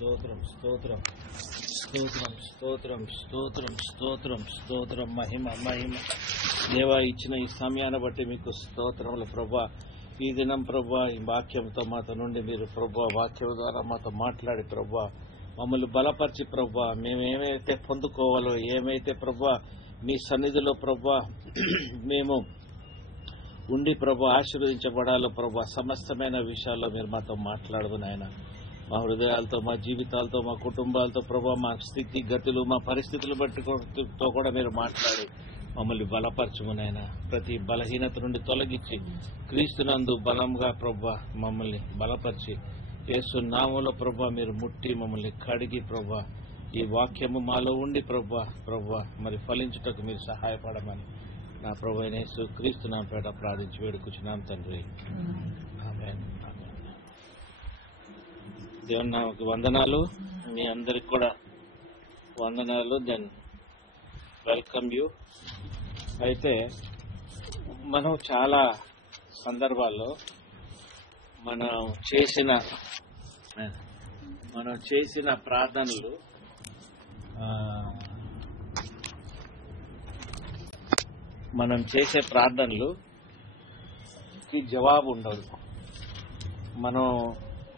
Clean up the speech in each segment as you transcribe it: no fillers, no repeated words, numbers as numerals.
స్తోత్రం స్తోత్రం స్తోత్రం స్తోత్రం స్తోత్రం స్తోత్రం స్తోత్రం మహిమ మహిమ దేవా ఇచ్చిన ఈ సమయాన్ని బట్టి మీకు స్తోత్రములు ప్రభా. ఈ దినం ప్రభా ఈ వాక్యంతో మాతో నుండి మీరు ప్రభా వాక్యం ద్వారా మాతో మాట్లాడి ప్రభా మమ్మల్ని బలపరిచి ప్రభా మేము ఏమైతే పొందుకోవాలో ఏమైతే ప్రభా మీ సన్నిధిలో ప్రభా మేము ఉండి ప్రభా ఆశీర్వదించబడాలో ప్రభా సమస్తమైన విషయాల్లో మీరు మాతో మాట్లాడదు నాయన. మా హృదయాలతో మా జీవితాలతో మా కుటుంబాలతో ప్రభా మా స్థితి గతులు మా పరిస్థితులు బట్టితో కూడా మీరు మాట్లాడి మమ్మల్ని బలపరచుము నాయన. ప్రతి బలహీనత నుండి తొలగించి క్రీస్తునందు బలంగా ప్రభా మమ్మల్ని బలపరిచి యేసు నామములో ప్రభా మీరు ముట్టి మమ్మల్ని కడిగి ప్రభా ఈ వాక్యము మాలో ఉండి ప్రభా మరి ఫలించుటకు మీరు సహాయపడమని నా ప్రభు అయిన యేసు క్రీస్తు నామమున పేట ప్రార్థించి వేడుకొచ్చున్నాం తండ్రి. ఆమేన్. దేవుని నామమునకు వందనాలు. మీ అందరికి కూడా వందనాలు. Then welcome you. అయితే మనం చాలా సందర్భాల్లో మనం చేసిన ప్రార్థనలు మనం చేసే ప్రార్థనలుకి జవాబు ఉండదు. మనం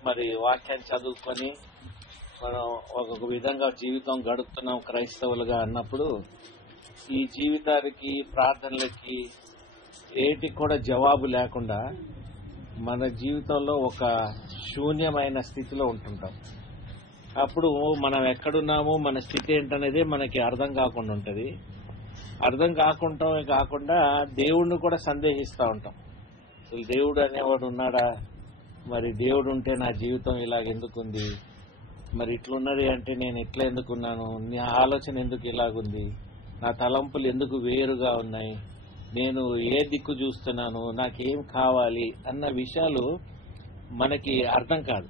మరి వాక్యాన్ని చదువుకొని మనం ఒక విధంగా జీవితం గడుపుతున్నాం క్రైస్తవులుగా అన్నప్పుడు ఈ జీవితానికి ప్రార్థనలకి ఏటికి కూడా జవాబు లేకుండా మన జీవితంలో ఒక శూన్యమైన స్థితిలో ఉంటుంటాం. అప్పుడు మనం ఎక్కడున్నామో మన స్థితి ఏంటనేది మనకి అర్థం కాకుండా ఉంటుంది. అర్థం కాకుండా దేవుడిని కూడా సందేహిస్తూ ఉంటాం. అసలు దేవుడు అనేవాడు ఉన్నాడా? మరి దేవుడు ఉంటే నా జీవితం ఇలాగెందుకుంది? మరి ఇట్లున్నది అంటే నేను ఇట్లా ఎందుకున్నాను? నా ఆలోచన ఎందుకు ఇలాగుంది? నా తలంపులు ఎందుకు వేరుగా ఉన్నాయి? నేను ఏ దిక్కు చూస్తున్నాను? నాకేం కావాలి అన్న విషయాలు మనకి అర్థం కాదు.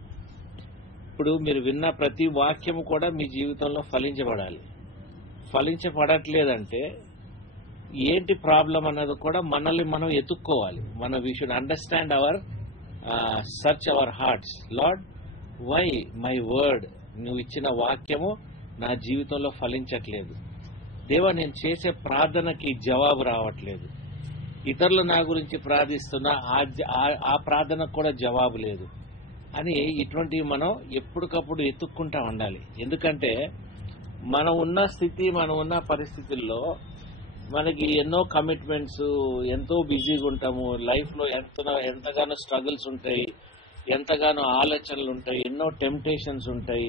ఇప్పుడు మీరు విన్న ప్రతి వాక్యము కూడా మీ జీవితంలో ఫలించబడాలి. ఫలించబడట్లేదంటే ఏంటి ప్రాబ్లం అన్నది కూడా మనల్ని మనం ఎత్తుక్కోవాలి. We should understand our search our hearts. Lord, why my word, నువ్వు ఇచ్చిన వాక్యము నా జీవితంలో ఫలించట్లేదు. దేవా, నేను చేసే ప్రార్థనకి జవాబు రావట్లేదు. ఇతరులు నా గురించి ప్రార్థిస్తున్నా ఆ ప్రార్థనకు కూడా జవాబు లేదు అని ఇటువంటివి మనం ఎప్పటికప్పుడు ఎత్తుక్కుంటా ఉండాలి. ఎందుకంటే మనం ఉన్న స్థితి, మనం ఉన్న పరిస్థితుల్లో మనకి ఎన్నో కమిట్మెంట్స్, ఎంతో బిజీగా ఉంటాము. లైఫ్లో ఎంతగానో స్ట్రగుల్స్ ఉంటాయి, ఎంతగానో ఆలోచనలు ఉంటాయి, ఎన్నో టెంప్టేషన్స్ ఉంటాయి,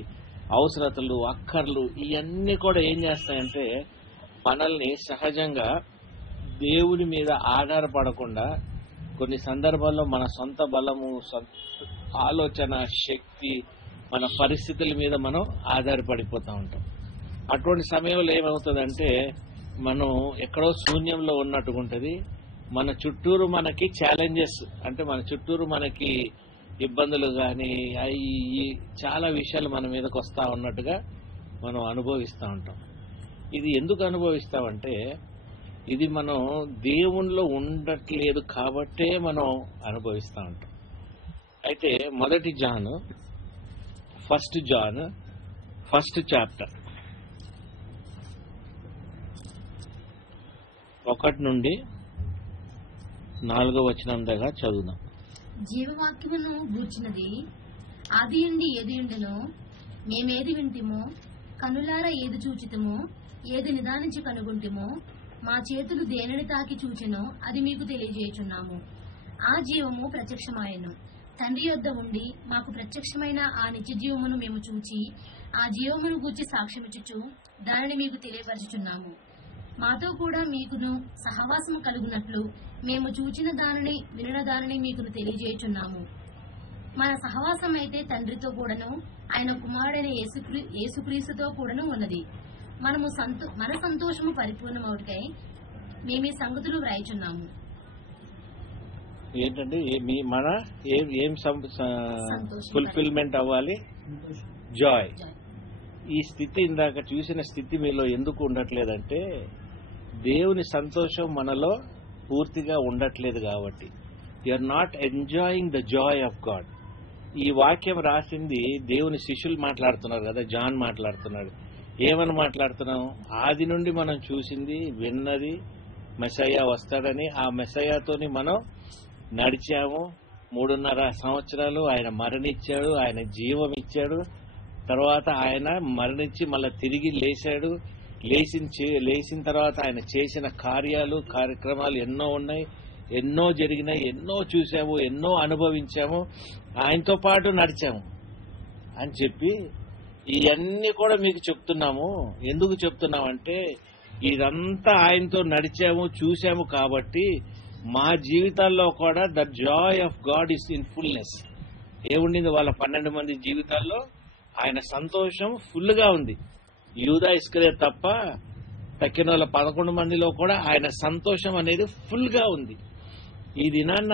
అవసరతలు, అక్కర్లు, ఇవన్నీ కూడా ఏం చేస్తాయంటే మనల్ని సహజంగా దేవుని మీద ఆధారపడకుండా కొన్ని సందర్భాల్లో మన సొంత బలము, ఆలోచన శక్తి, మన పరిస్థితుల మీద మనం ఆధారపడిపోతూ ఉంటాం. అటువంటి సమయంలో ఏమవుతుందంటే మనం ఎక్కడో శూన్యంలో ఉన్నట్టుగా ఉంటుంది. మన చుట్టూరు మనకి ఛాలెంజెస్, అంటే మన చుట్టూరు మనకి ఇబ్బందులు కానీ చాలా విషయాలు మన మీదకి వస్తూ ఉన్నట్టుగా మనం అనుభవిస్తూ ఉంటాం. ఇది ఎందుకు అనుభవిస్తామంటే ఇది మనం దేవునిలో ఉండట్లేదు కాబట్టే మనం అనుభవిస్తూ ఉంటాం. అయితే ఫస్ట్ జాన్ ఫస్ట్ చాప్టర్ 1 నుండి 4వ వచనం దాకా చదువుదాం. జీవవాక్యమును గూర్చినది ఆదియుండి ఏదియుండెనో, మేమేది వింటిమో, కనులారా ఏది చూచితమో, ఏది నిదానించి కనుగొంటిమో, మా చేతులు దేనిని తాకి చూచెనో అది మీకు తెలియజేయుచున్నాము. ఆ జీవము ప్రత్యక్షమాయెను, తండ్రి యొద్ద ఉండి మాకు ప్రత్యక్షమైన ఆ నిత్య జీవమును మేము చూచి ఆ జీవమును గూర్చి సాక్ష్యమిచ్చుచు దానిని మీకు తెలియపరచుచున్నాము. మాతో కూడా మీకును సహవాసము కలుగునట్లు మేము చూచిన దానిని వినిన దానిని మీకు తెలియజేయుచున్నాము. మన సహవాసం అయితే తండ్రితో కూడాను ఆయన కుమారుడైన యేసుక్రీస్తుతో కూడాను ఉన్నది. మన సంతోషము పరిపూర్ణమవుటకై మేము ఈ సంగతులు వ్రాయిచున్నాము. ఏంటంటే మన ఏం ఫుల్ఫిల్మెంట్ అవ్వాలి? జాయ్. ఈ స్థితి ఇందాక చూసిన స్థితి మీలో ఎందుకు ఉండట్లేదంటే దేవుని సంతోషం మనలో పూర్తిగా ఉండట్లేదు కాబట్టి. You are not enjoying the joy of God. ఈ వాక్యం రాసింది దేవుని శిష్యులు మాట్లాడుతున్నారు కదా, జాన్ మాట్లాడుతున్నాడు. ఏమని మాట్లాడుతున్నాం? ఆది నుండి మనం చూసింది, విన్నది మెస్సయ్య వస్తాడని, ఆ మెస్సయ్యతోని మనం నడిచాము. 3.5 సంవత్సరాలు ఆయన మరణించాడు, ఆయన జీవం ఇచ్చాడు. తర్వాత ఆయన మరణించి మళ్ళీ తిరిగి లేచాడు. లేచిన తర్వాత ఆయన చేసిన కార్యక్రమాలు ఎన్నో ఉన్నాయి, ఎన్నో జరిగినాయి, ఎన్నో చూసాము, ఎన్నో అనుభవించాము, ఆయనతో పాటు నడిచాము అని చెప్పి ఇవన్నీ కూడా మీకు చెప్తున్నాము. ఎందుకు చెప్తున్నామంటే ఇదంతా ఆయనతో నడిచాము, చూసాము కాబట్టి మా జీవితాల్లో కూడా the joy of God is in fullness. ఏముండింది వాళ్ళ 12 మంది జీవితాల్లో? ఆయన సంతోషం ఫుల్ గా ఉంది. యూదా ఇస్కరియోతు తప్ప తక్కిన వాళ్ళ 11 మందిలో కూడా ఆయన సంతోషం అనేది ఫుల్ గా ఉంది. ఈ దినాన్న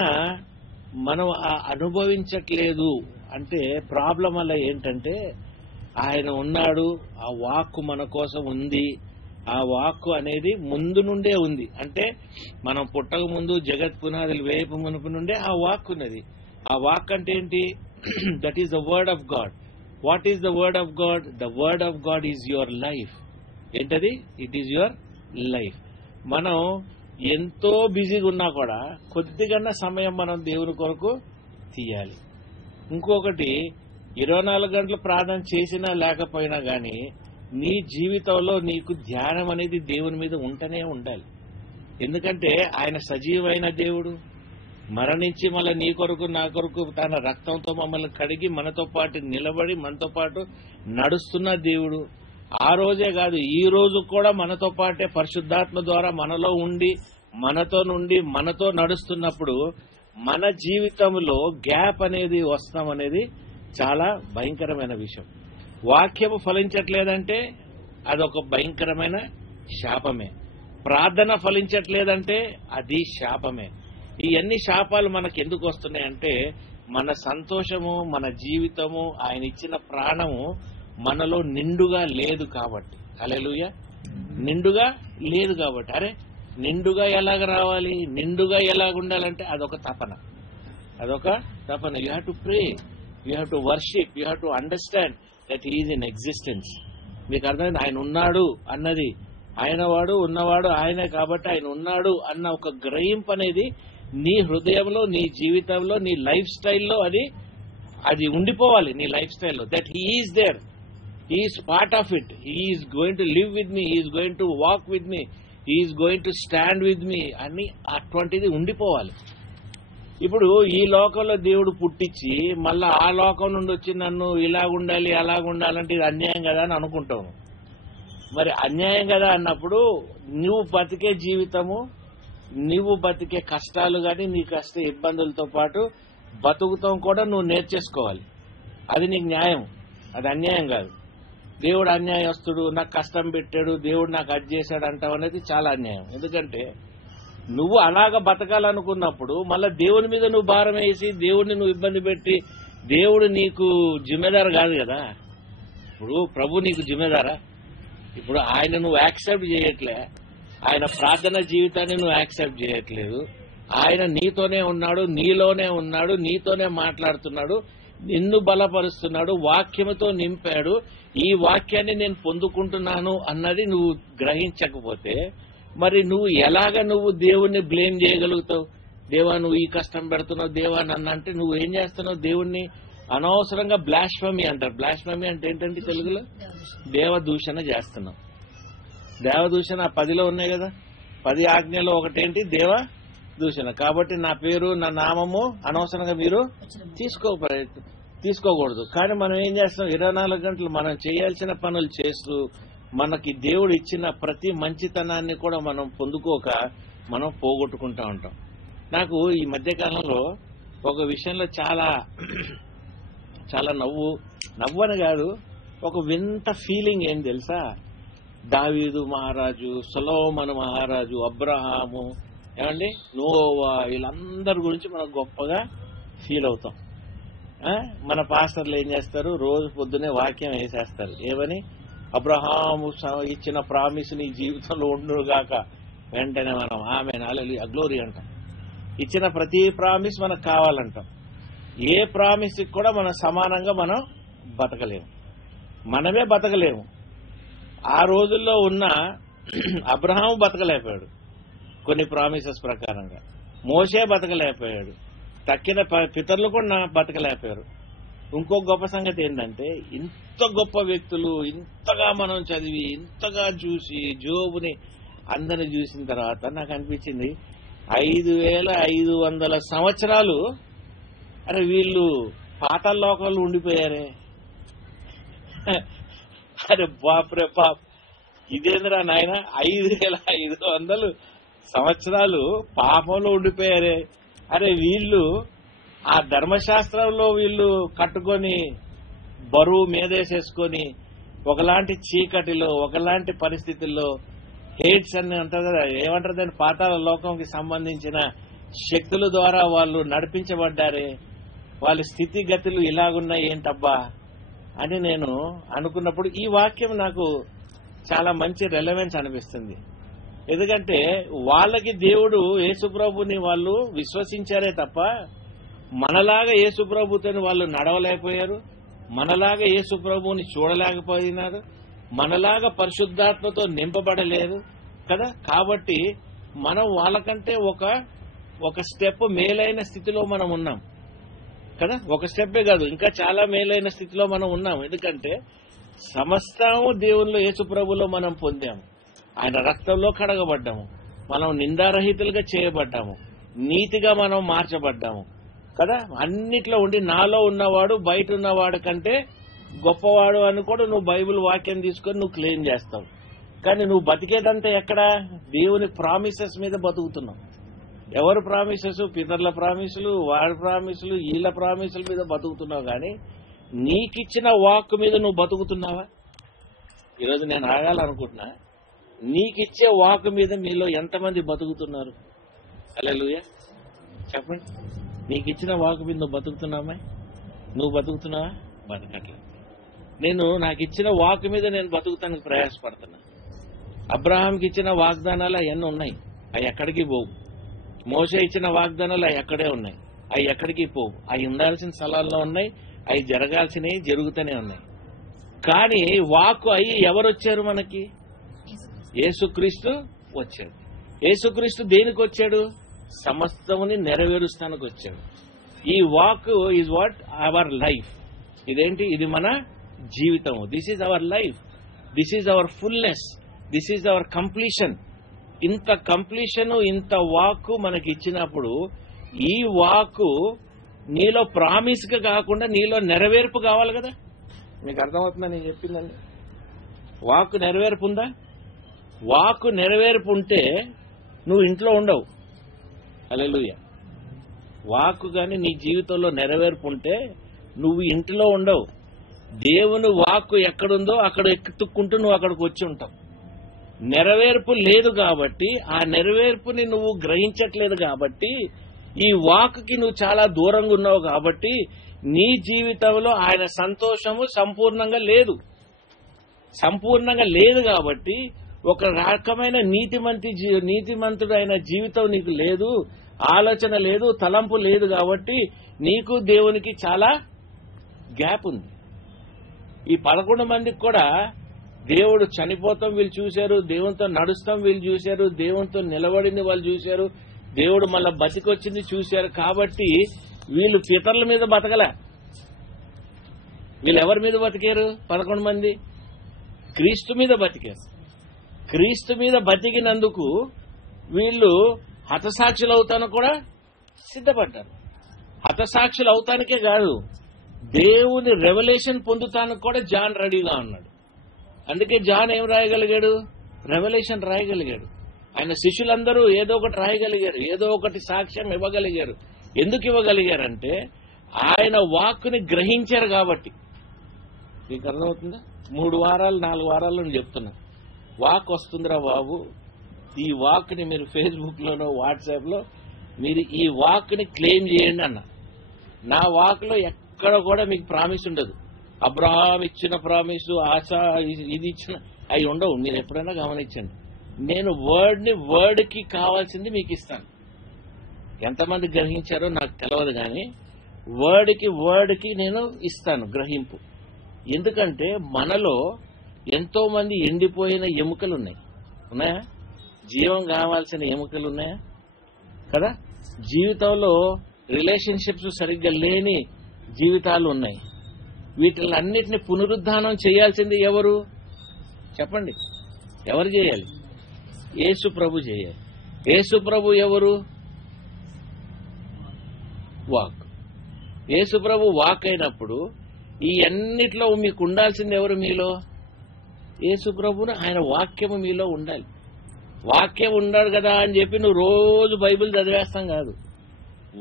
మనం అనుభవించట్లేదు అంటే ప్రాబ్లం వల్ల ఏంటంటే ఆయన ఉన్నాడు, ఆ వాక్కు మన కోసం ఉంది. ఆ వాక్కు అనేది ముందు నుండే ఉంది. అంటే మనం పుట్టక ముందు జగత్ పునాదులు వేయపు మునుపు నుండే ఆ వాక్కు ఉన్నది. ఆ వాక్ అంటే ఏంటి? That is the word of God. What is the word of God? The word of God is your life. ఏంటది? It is your life. మనం ఎంతో బిజీగా ఉన్నా కూడా కొద్దిగా సమయం మనం దేవుని కొరకు తీయాలి. ఇంకొకటి, 24 గంటలు ప్రార్థన చేసినా లేకపోయినా గానీ నీ జీవితంలో నీకు ధ్యానం అనేది దేవుని మీద ఉంటూనే ఉండాలి. ఎందుకంటే ఆయన సజీవమైన దేవుడు, మరణించి మళ్ళీ నీ కొరకు నా కొరకు తన రక్తంతో మమ్మల్ని కడిగి మనతో పాటు నిలబడి మనతో పాటు నడుస్తున్న దేవుడు. ఆ రోజే కాదు, ఈ రోజు కూడా మనతో పాటే పరిశుద్ధాత్మ ద్వారా మనలో ఉండి మనతో నడుస్తున్నప్పుడు మన జీవితంలో గ్యాప్ అనేది వస్తాం అనేది చాలా భయంకరమైన విషయం. వాక్యము ఫలించట్లేదంటే అదొక భయంకరమైన శాపమే. ప్రార్థన ఫలించట్లేదంటే అది శాపమే. ఈ అన్ని శాపాలు మనకు ఎందుకు వస్తున్నాయంటే మన సంతోషము, మన జీవితము, ఆయన ఇచ్చిన ప్రాణము మనలో నిండుగా లేదు కాబట్టి. హల్లెలూయా. నిండుగా లేదు కాబట్టి. అరే నిండుగా ఎలాగ రావాలి, నిండుగా ఎలాగ ఉండాలంటే అదొక తపన. You have to pray, you have to worship, you have to understand that he is in existence. మీకు అర్థమైంది? ఆయన ఉన్నాడు అన్నది, ఆయన వాడు ఉన్నవాడు ఆయనే కాబట్టి ఆయన ఉన్నాడు అన్న ఒక గ్రహింపు అనేది నీ హృదయంలో, నీ జీవితంలో, నీ లైఫ్ స్టైల్లో అది ఉండిపోవాలి. నీ లైఫ్ స్టైల్లో that he is there, he is part of it, he is going to live with me, he is going to walk with me, he is going to stand with me అని అటువంటిది ఉండిపోవాలి. ఇప్పుడు ఈ లోకంలో దేవుడు పుట్టించి మళ్ళా ఆ లోకం నుండి వచ్చి నన్ను ఇలాగుండాలి అలాగుండాలంటే ఇది అన్యాయం కదా అని అనుకుంటాము. మరి అన్యాయం కదా అన్నప్పుడు నువ్వు బతికే జీవితము, నువ్వు బతికే కష్టాలు కానీ నీ కష్ట ఇబ్బందులతో పాటు బతుకుతాం కూడా నువ్వు నేర్చేసుకోవాలి. అది నీకు న్యాయం, అది అన్యాయం కాదు. దేవుడు అన్యాయస్తుడు, నాకు కష్టం పెట్టాడు, దేవుడు నాకు అది చేశాడు అంటావు అనేది చాలా అన్యాయం. ఎందుకంటే నువ్వు అలాగ బతకాలనుకున్నప్పుడు మళ్ళా దేవుని మీద నువ్వు భారం వేసి దేవుడిని నువ్వు ఇబ్బంది పెట్టి, దేవుడు నీకు జిమ్మేదారు కాదు కదా. ఇప్పుడు ప్రభు నీకు జిమ్మేదారా? ఇప్పుడు ఆయన నువ్వు యాక్సెప్ట్ చేయట్లే, ఆయన ప్రార్థన జీవితాన్ని నువ్వు యాక్సెప్ట్ చేయట్లేదు. ఆయన నీతోనే ఉన్నాడు, నీలోనే ఉన్నాడు, నీతోనే మాట్లాడుతున్నాడు, నిన్ను బలపరుస్తున్నాడు, వాక్యముతో నింపాడు. ఈ వాక్యాన్ని నేను పొందుకుంటున్నాను అన్నది నువ్వు గ్రహించకపోతే మరి నువ్వు దేవుణ్ణి బ్లేమ్ చేయగలుగుతావు? దేవా నువ్వు ఈ కష్టం పెడుతున్నావు దేవా నన్ను అంటే నువ్వు ఏం చేస్తున్నావు? దేవుణ్ణి అనవసరంగా బ్లాస్ఫమీ అంటారు. బ్లాస్ఫమీ అంటే ఏంటంటే తెలుగులో దేవదూషణ చేస్తున్నావు. దేవదూషణ 10లో ఉన్నాయి కదా, 10 ఆజ్ఞలో ఒకటేంటి? దేవదూషణ. కాబట్టి నా పేరు, నా నామము అనవసరంగా మీరు తీసుకోకూడదు. కానీ మనం ఏం చేస్తాం? 24 గంటలు మనం చేయాల్సిన పనులు చేస్తూ మనకి దేవుడు ఇచ్చిన ప్రతి మంచితనాన్ని కూడా మనం పొందుకోక మనం పోగొట్టుకుంటా ఉంటాం. నాకు ఈ మధ్యకాలంలో ఒక విషయంలో చాలా నవ్వు అని కాదు, ఒక వింత ఫీలింగ్ ఏం తెలుసా? దావీదు మహారాజు, సొలొమోను మహారాజు, అబ్రహాము, ఏమండి నోవా, వీళ్ళందరి గురించి మనం గొప్పగా ఫీల్ అవుతాం. మన పాస్టర్లు ఏం చేస్తారు? రోజు పొద్దునే వాక్యం వేసేస్తారు. ఏమని? అబ్రహాము ఇచ్చిన ప్రామిస్ నీ జీవితంలో ఉండుగాక. వెంటనే మనం ఆమెన్ హల్లెలూయా గ్లోరీ అంటాం. ఇచ్చిన ప్రతి ప్రామిస్ మనకు కావాలంటాం. ఏ ప్రామిస్ కూడా మనం సమానంగా మనం బతకలేము, మనమే బతకలేము. ఆ రోజుల్లో ఉన్న అబ్రహాము బతకలేకపోయాడు కొన్ని ప్రామిసెస్ ప్రకారంగా, మోషే బతకలేకపోయాడు, తక్కిన పితరులు కూడా బతకలేకపోయారు. ఇంకో గొప్ప సంగతి ఏంటంటే, ఇంత గొప్ప వ్యక్తులు ఇంతగా మనం చదివి ఇంతగా చూసి జోబుని అందరిని చూసిన తర్వాత నాకు అనిపించింది 5500 సంవత్సరాలు అరే వీళ్ళు పాతాళ లోకంలో ఉండిపోయారే. అరే బాప్రే బాప్, ఇదేంద్రా నాయన 5500 సంవత్సరాలు పాపంలో ఉండిపోయారే. అరే వీళ్ళు ఆ ధర్మశాస్త్రంలో వీళ్ళు కట్టుకొని బరువు మీదేసేసుకొని ఒకలాంటి చీకటిలో ఒకలాంటి పరిస్థితుల్లో హేట్స్ అని అంటారు కదా, ఏమంటారు దాన్ని, పాతాళ లోకంకి సంబంధించిన శక్తుల ద్వారా వాళ్ళు నడిపించబడ్డారే, వాళ్ళ స్థితిగతులు ఇలాగున్నాయి ఏంటబ్బా అని నేను అనుకున్నప్పుడు ఈ వాక్యం నాకు చాలా మంచి రెలవెన్స్ అనిపిస్తుంది. ఎందుకంటే వాళ్ళకి దేవుడు యేసుప్రభుని వాళ్ళు విశ్వసించారే తప్ప మనలాగా యేసుప్రభుతో వాళ్ళు నడవలేకపోయారు, మనలాగా యేసుప్రభుని చూడలేకపోయినారు, మనలాగా పరిశుద్ధాత్మతో నింపబడలేదు కదా. కాబట్టి మనం వాళ్ళకంటే ఒక స్టెప్ మేలైన స్థితిలో మనం ఉన్నాం కదా. ఒక స్టెప్పే కాదు, ఇంకా చాలా మేలైన స్థితిలో మనం ఉన్నాం. ఎందుకంటే సమస్తము దేవునిలో యేసుప్రభులో మనం పొందాము, ఆయన రక్తంలో కడగబడ్డాము, మనం నిందారహితులుగా చేయబడ్డాము, నీతిగా మనం మార్చబడ్డాము కదా. అన్నిట్లో ఉండి నాలో ఉన్నవాడు బయట ఉన్నవాడు కంటే గొప్పవాడు అని కూడా నువ్వు బైబిల్ వాక్యం తీసుకొని నువ్వు క్లెయిమ్ చేస్తావు. కానీ నువ్వు బతికేదంతా ఎక్కడ? దేవుని ప్రామిసెస్ మీద బతుకుతున్నావు. ఎవరు ప్రామిసెస్? పితరుల ప్రామిసులు, వాడి ప్రామిసులు, వీళ్ళ ప్రామిసుల మీద బతుకుతున్నావు. కానీ నీకిచ్చిన వాక్ మీద నువ్వు బతుకుతున్నావా? ఈరోజు నేను ఆగాలనుకుంటున్నా, నీకిచ్చే వాక్ మీద మీలో ఎంతమంది బతుకుతున్నారు? హల్లెలూయా చెప్పండి. నీకిచ్చిన వాక్ మీద నువ్వు బతుకుతున్నావా? నువ్వు బతుకుతున్నావా? బతకట్లేదు. నాకు ఇచ్చిన వాక్ మీద నేను బతుకుతానికి ప్రయాసపడుతున్నా. అబ్రహాంకి ఇచ్చిన వాగ్దానాలు అవన్నీ ఉన్నాయి, అవి ఎక్కడికి పోవు. మోషే ఇచ్చిన వాగ్దానాలు అవి ఎక్కడే ఉన్నాయి, అవి ఎక్కడికి పోవు. అవి ఉండాల్సిన స్థలాల్లో ఉన్నాయి, అవి జరగాల్సినవి జరుగుతూనే ఉన్నాయి. కానీ వాక్కు అయ్యి ఎవరు వచ్చారు మనకి? యేసుక్రీస్తు వచ్చాడు. యేసుక్రీస్తు దేనికి వచ్చాడు? సమస్తముని నెరవేరుస్తానికి వచ్చాడు. ఈ walk is what our life. ఇదేంటి? ఇది మన జీవితము. This is our life, this is our fullness, this is our completion. ఇంత కంప్లీషన్, ఇంత వాక్ మనకి ఇచ్చినప్పుడు ఈ వాక్ నీలో ప్రామిస్ గా కాకుండా నీలో నెరవేర్పు కావాలి కదా. మీకు అర్థమవుతుందా నేను చెప్పిందండి? వాక్ నెరవేర్పు ఉందా? వాక్ నెరవేర్పు ఉంటే నువ్వు ఇంట్లో ఉండవు. హల్లెలూయా. వాక్ గాని నీ జీవితంలో నెరవేర్పు ఉంటే నువ్వు ఇంట్లో ఉండవు. దేవుని వాక్కు ఎక్కడుందో అక్కడ ఎత్తుక్కుంటూ నువ్వు అక్కడికి వచ్చి ఉంటావు. నెరవేర్పు లేదు కాబట్టి, ఆ నెరవేర్పుని నువ్వు గ్రహించట్లేదు కాబట్టి, ఈ వాక్కి నువ్వు చాలా దూరంగా ఉన్నావు కాబట్టి నీ జీవితంలో ఆయన సంతోషము సంపూర్ణంగా లేదు కాబట్టి ఒక రకమైన నీతిమంతుడైన జీవితం నీకు లేదు, ఆలోచన లేదు, తలంపు లేదు కాబట్టి నీకు దేవునికి చాలా గ్యాప్ ఉంది. ఈ 11 మందికి కూడా దేవుడు చనిపోతాం వీళ్ళు చూశారు, దేవునితో నడుస్తాం వీళ్ళు చూశారు, దేవునితో నిలబడింది వాళ్ళు చూశారు, దేవుడు మళ్ళా బతికొచ్చింది చూశారు. కాబట్టి వీళ్ళు పితరుల మీద బతకలే. వీళ్ళు ఎవరి మీద బతికారు? 11 మంది క్రీస్తు మీద బతికారు. క్రీస్తు మీద బతికినందుకు వీళ్ళు హతసాక్షులు అవుతాను కూడా సిద్ధపడ్డారు. హతసాక్షులు అవుతానికే కాదు, దేవుని రెవల్యూషన్ పొందుతానికి కూడా జాన్ రెడీగా ఉన్నాడు. అందుకే జాన్ ఏం రాయగలిగాడు? రెవల్యూషన్ రాయగలిగాడు. ఆయన శిష్యులందరూ ఏదో ఒకటి రాయగలిగారు, ఏదో ఒకటి సాక్ష్యం ఇవ్వగలిగారు. ఎందుకు ఇవ్వగలిగారంటే ఆయన వాక్కుని గ్రహించారు కాబట్టి. మీకు అర్థమవుతుందా? 3 వారాలు 4 వారాల్లో నేను చెప్తున్నా, వాక్ వస్తుందిరా బాబు, ఈ వాక్ని మీరు ఫేస్బుక్ లోనో వాట్సాప్ లో మీరు ఈ వాక్ని క్లెయిమ్ చేయండి అన్న. నా వాక్లో ఎక్కడ కూడా మీకు ప్రామిస్ ఉండదు. అబ్రహాం ఇచ్చిన ప్రామిస్, ఆశ ఇది ఇచ్చిన అవి ఉండవు. మీరు ఎప్పుడైనా గమనించండి. నేను వర్డ్కి కావాల్సింది మీకు ఇస్తాను. ఎంతమంది గ్రహించారో నాకు తెలియదు, కానీ వర్డ్కి నేను ఇస్తాను గ్రహింపు. ఎందుకంటే మనలో ఎంతో మంది ఎండిపోయిన ఎముకలు ఉన్నాయా? జీవం కావాల్సిన ఎముకలు ఉన్నాయా కదా? జీవితంలో రిలేషన్షిప్స్ సరిగ్గా లేని జీవితాలు ఉన్నాయి. వీటిలన్నిటిని పునరుద్ధానం చేయాల్సింది ఎవరు చెప్పండి? ఎవరు చేయాలి? యేసు ప్రభు చేయాలి. యేసు ప్రభు ఎవరు? వాక్. యేసు ప్రభు వాక్ అయినప్పుడు ఈ అన్నిట్లో మీకు ఉండాల్సింది ఎవరు? మీలో యేసు ప్రభును, ఆయన వాక్యము మీలో ఉండాలి. వాక్యం ఉండాలి కదా అని చెప్పి నువ్వు రోజు బైబిల్ చదివేస్తాం కాదు.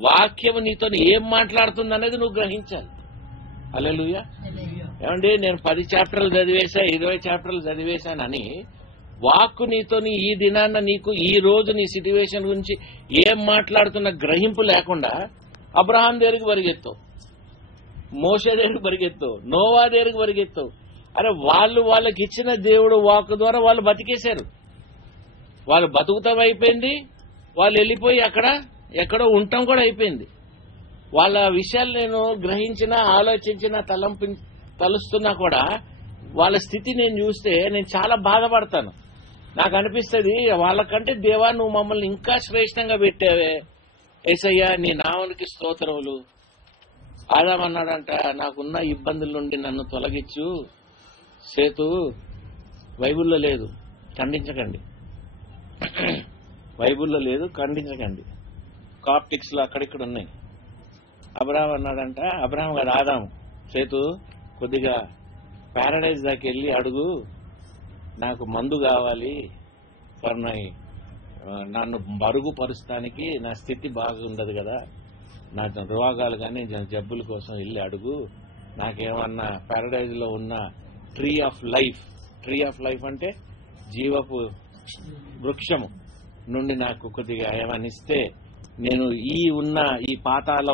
వాక్యము నీతో ఏం మాట్లాడుతుంది అనేది నువ్వు గ్రహించాలి. హల్లెలూయా. ఏమండి, నేను 10 చాప్టర్లు చదివేశా, 20 చాప్టర్లు చదివేశానని వాక్కు నీతోని ఈ దినాన్న నీకు ఈ రోజు నీ సిట్యువేషన్ గురించి ఏం మాట్లాడుతున్న గ్రహింపు లేకుండా అబ్రహాం దగ్గరికి పరిగెత్తావు, మోషే దగ్గరికి పరిగెత్తావు, నోవా దగ్గరికి పరిగెత్తావు. అరే వాళ్ళకి ఇచ్చిన దేవుడు వాక్కు ద్వారా వాళ్ళు బతికేశారు. వాళ్ళు బతుకుతాం అయిపోయింది, వాళ్ళు వెళ్ళిపోయి ఎక్కడో ఉండటం కూడా అయిపోయింది. వాళ్ళ విషయాలు నేను గ్రహించినా, ఆలోచించినా, తలుస్తున్నా కూడా వాళ్ళ స్థితి నేను చూస్తే నేను చాలా బాధపడతాను. నాకు అనిపిస్తుంది, వాళ్ళకంటే దేవా నువ్వు మమ్మల్ని ఇంకా శ్రేష్టంగా పెట్టావే యేసయ్యా, నీ నామానికి స్తోత్రములు. ఆదామన్నాడంట, నాకున్న ఇబ్బందుల నుండి నన్ను తొలగించు. సేతు బైబిల్లో లేదు, ఖండించకండి. బైబిల్లో లేదు, ఖండించకండి. కాప్టిక్స్ లో అక్కడిక్కడ ఉన్నాయి. అబ్రహాం అన్నాడంట, అబ్రహాం గారు ఆదాము, సేతు కొద్దిగా ప్యారడైజ్ దాకా వెళ్ళి అడుగు, నాకు మందు కావాలి, నన్ను మరుగుపరుస్తానికి నా స్థితి బాగుండదు కదా, నా రోగాలు కానీ జబ్బుల కోసం వెళ్ళి అడుగు, నాకేమన్నా ప్యారడైజ్ లో ఉన్న ట్రీ ఆఫ్ లైఫ్ అంటే జీవపు వృక్షము నుండి నాకు కొద్దిగా ఏమన్నా ఇస్తే నేను ఈ పాతాళ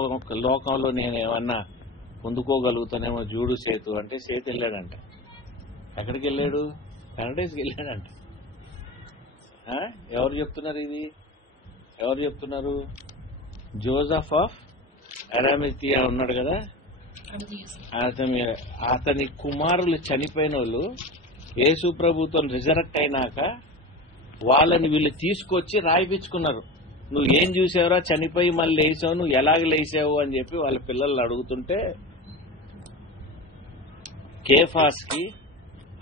లోకంలో నేను ఏమన్నా పొందుకోగలుగుతానేమో చూడు సేతు అంటే, సేతు వెళ్ళాడంట. ఎక్కడికి వెళ్ళాడు? ప్యారడైజ్కి వెళ్ళాడంట. ఎవరు చెప్తున్నారు ఇది? ఎవరు చెప్తున్నారు? జోసెఫ్ ఆఫ్ అరామతియా ఉన్నాడు కదా, అతని కుమారులు చనిపోయిన వాళ్ళు యేసు ప్రభుతో రిజరెక్ట్ అయినాక వాళ్ళని వీళ్ళు తీసుకొచ్చి రాయిపించుకున్నారు. నువ్వు ఏం చూసావురా, చనిపోయి మళ్ళీ లేచావు, నువ్వు ఎలాగ లేచావు అని చెప్పి వాళ్ళ పిల్లలు అడుగుతుంటే, కేఫాస్కి,